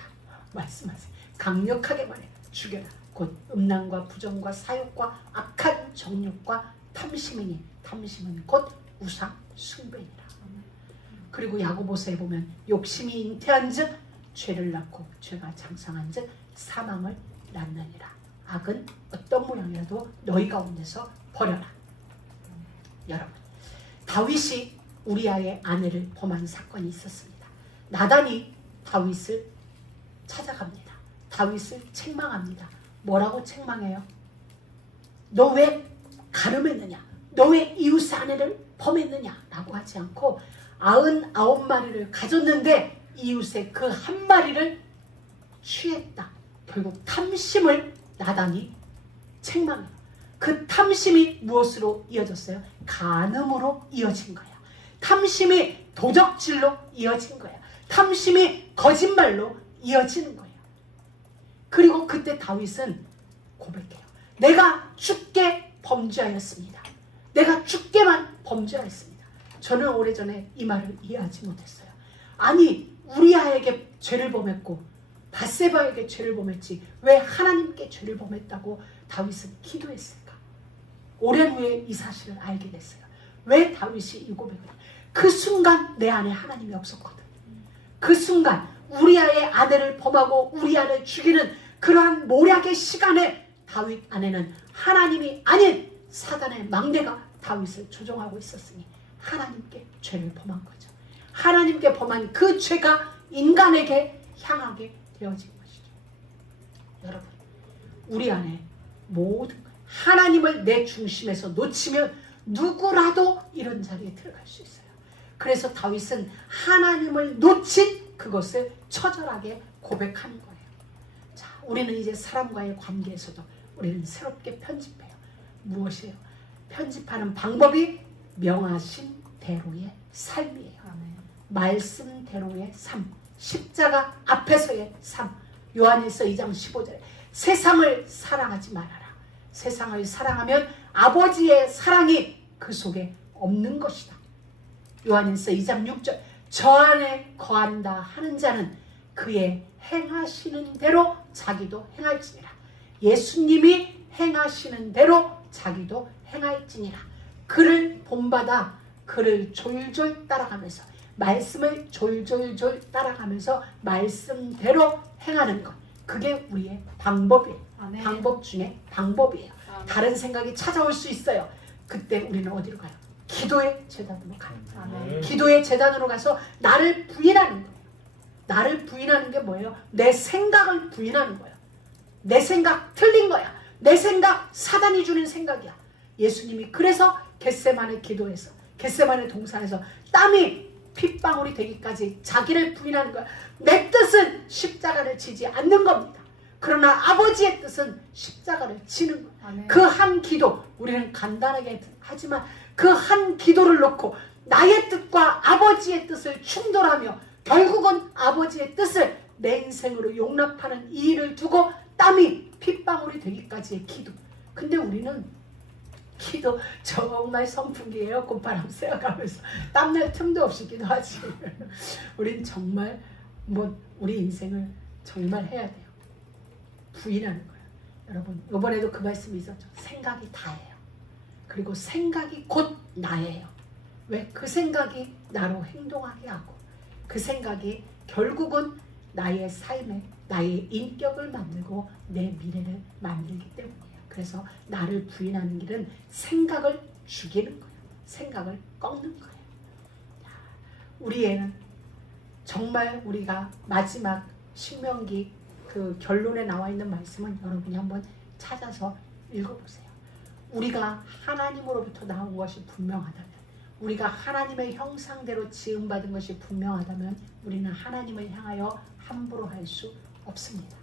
말씀하세요. 강력하게 말해. 죽여라. 곧 음란과 부정과 사욕과 악한 정욕과 탐심이니 탐심은 곧 우상 숭배니라. 그리고 야고보서에 보면 욕심이 잉태한즉 죄를 낳고 죄가 장성한즉 사망을 낳느니라. 악은 어떤 모양이라도 너희 가운데서 버려라. 여러분, 다윗이 우리아의 아내를 범한 사건이 있었습니다. 나단이 다윗을 찾아갑니다. 다윗을 책망합니다. 뭐라고 책망해요? 너 왜 가늠했느냐? 너 왜 이웃의 아내를 범했느냐? 라고 하지 않고 99마리를 가졌는데 이웃의 그 한 마리를 취했다. 결국 탐심을 나단이 책망해요. 그 탐심이 무엇으로 이어졌어요? 간음으로 이어진 거야. 탐심이 도적질로 이어진 거야. 탐심이 거짓말로 이어지는 거예요. 그리고 그때 다윗은 고백해요. 내가 주께 범죄하였습니다. 내가 주께만 범죄하였습니다. 저는 오래전에 이 말을 이해하지 못했어요. 아니, 우리아에게 죄를 범했고 밧세바에게 죄를 범했지 왜 하나님께 죄를 범했다고 다윗은 기도했을까? 오랜 후에 이 사실을 알게 됐어요. 왜 다윗이 이 고백을 해요? 그 순간 내 안에 하나님이 없었거든. 그 순간 우리아의 아내를 범하고 우리아를 죽이는 그러한 모략의 시간에 다윗 안에는 하나님이 아닌 사단의 망대가 다윗을 조종하고 있었으니 하나님께 죄를 범한 거죠. 하나님께 범한 그 죄가 인간에게 향하게 되어진 것이죠. 여러분, 우리 안에 모든 하나님을 내 중심에서 놓치면 누구라도 이런 자리에 들어갈 수 있어요. 그래서 다윗은 하나님을 놓친 그것을 처절하게 고백하는 거예요. 자, 우리는 이제 사람과의 관계에서도 우리는 새롭게 편집해요. 무엇이에요? 편집하는 방법이 명하신 대로의 삶이에요. 말씀대로의 삶, 십자가 앞에서의 삶. 요한일서 2장 15절에 세상을 사랑하지 말아라. 세상을 사랑하면 아버지의 사랑이 그 속에 없는 것이다. 요한일서 2장 6절 저 안에 거한다 하는 자는 그의 행하시는 대로 자기도 행할지니라. 예수님이 행하시는 대로 자기도 행할지니라. 그를 본받아 그를 졸졸 따라가면서 말씀을 졸졸졸 따라가면서 말씀대로 행하는 것, 그게 우리의 방법이에요. 아멘. 방법 중에 방법이에요. 아멘. 다른 생각이 찾아올 수 있어요. 그때 우리는 어디로 가요? 기도의 제단으로 가요. 아멘. 기도의 제단으로 가서 나를 부인하는 거예요. 나를 부인하는 게 뭐예요? 내 생각을 부인하는 거예요. 내 생각 틀린 거야. 내 생각 사단이 주는 생각이야. 예수님이 그래서 겟세마네 기도에서 겟세마네 동산에서 땀이 핏방울이 되기까지 자기를 부인하는 거야. 내 뜻은 십자가를 지지 않는 겁니다. 그러나 아버지의 뜻은 십자가를 지는 거야. 그 한 기도, 우리는 간단하게 하지만 그 한 기도를 놓고 나의 뜻과 아버지의 뜻을 충돌하며 결국은 아버지의 뜻을 내 인생으로 용납하는 이 일을 두고 땀이 핏방울이 되기까지의 기도. 근데 우리는 기도 정말 선풍기예요. 콧바람 쐬어가면서 땀날 틈도 없이 기도하지. 우린 정말 우리 인생을 정말 해야 돼요. 부인하는 거예요. 여러분, 이번에도 그 말씀이 있었죠. 생각이 다예요. 그리고 생각이 곧 나예요. 왜? 그 생각이 나로 행동하게 하고 그 생각이 결국은 나의 삶에 나의 인격을 만들고 내 미래를 만들기 때문이에요. 그래서 나를 부인하는 길은 생각을 죽이는 거예요. 생각을 꺾는 거예요. 우리에는 정말 우리가 마지막 신명기 그 결론에 나와 있는 말씀은 여러분이 한번 찾아서 읽어보세요. 우리가 하나님으로부터 나온 것이 분명하다면, 우리가 하나님의 형상대로 지음받은 것이 분명하다면 우리는 하나님을 향하여 함부로 할 수 없습니다.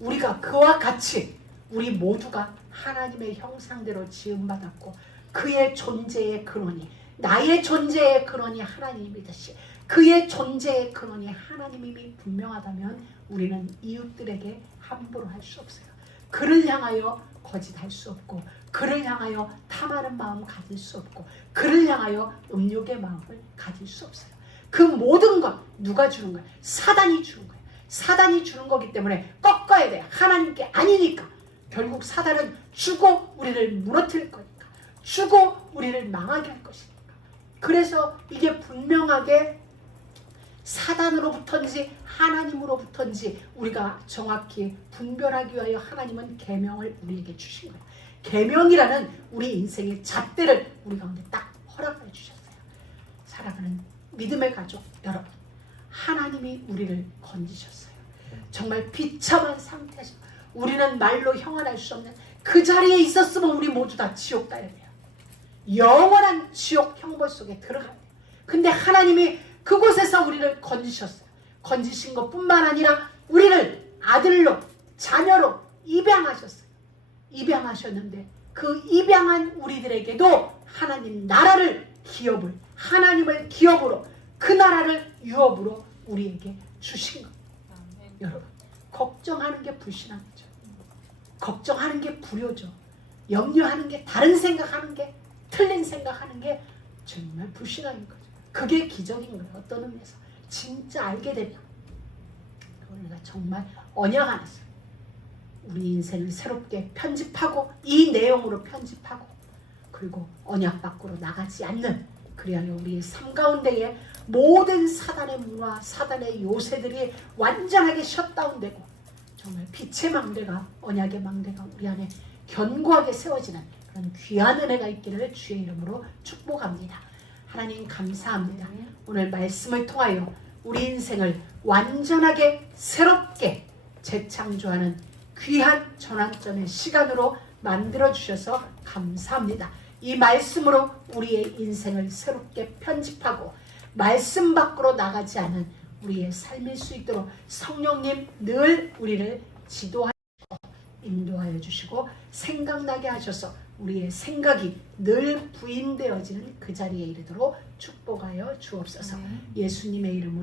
우리가 그와 같이 우리 모두가 하나님의 형상대로 지음받았고 그의 존재의 근원이, 나의 존재의 근원이 하나님이듯이 그의 존재의 근원이 하나님임이 분명하다면 우리는 이웃들에게 함부로 할 수 없어요. 그를 향하여 거짓할 수 없고 그를 향하여 탐하는 마음 가질 수 없고 그를 향하여 음욕의 마음을 가질 수 없어요. 그 모든 것 누가 주는 거예요? 사단이 주는 거예요. 사단이 주는 거기 때문에 꺾어야 돼요. 하나님께 아니니까. 결국 사단은 주고 우리를 무너뜨릴 거니까. 주고 우리를 망하게 할 것이니까. 그래서 이게 분명하게 사단으로부터인지 하나님으로부터인지 우리가 정확히 분별하기 위하여 하나님은 계명을 우리에게 주신 거예요. 계명이라는 우리 인생의 잣대를 우리 가운데 딱 허락해 주셨어요. 사랑하는 믿음의 가족 여러분, 하나님이 우리를 건지셨어요. 정말 비참한 상태에서 우리는 말로 형언할 수 없는 그 자리에 있었으면 우리 모두 다 지옥 가야 돼요. 영원한 지옥 형벌 속에 들어가야 돼요. 근데 하나님이 그곳에서 우리를 건지셨어요. 건지신 것뿐만 아니라 우리를 아들로 자녀로 입양하셨어요. 입양하셨는데 그 입양한 우리들에게도 하나님 나라를 기업을, 하나님을 기업으로 그 나라를 유업으로 우리에게 주신 겁니다. 여러분, 걱정하는 게 불신앙이죠. 걱정하는 게 불효죠. 염려하는 게, 다른 생각하는 게, 틀린 생각하는 게 정말 불신앙인 거죠. 그게 기적인 거예요. 어떤 의미에서 진짜 알게 되면 우리가 정말 언약 안에서 우리 인생을 새롭게 편집하고 이 내용으로 편집하고 그리고 언약 밖으로 나가지 않는, 그리하여 우리의 삶 가운데에 모든 사단의 문화, 사단의 요새들이 완전하게 셧다운되고 정말 빛의 망대가, 언약의 망대가 우리 안에 견고하게 세워지는 그런 귀한 은혜가 있기를 주의 이름으로 축복합니다. 하나님 감사합니다. 오늘 말씀을 통하여 우리 인생을 완전하게 새롭게 재창조하는 귀한 전환점의 시간으로 만들어주셔서 감사합니다. 이 말씀으로 우리의 인생을 새롭게 편집하고 말씀 밖으로 나가지 않은 우리의 삶일 수 있도록 성령님 늘 우리를 지도하시고 인도하여 주시고 생각나게 하셔서 우리의 생각이 늘 부인되어지는 그 자리에 이르도록 축복하여 주옵소서. 예수님의 이름으로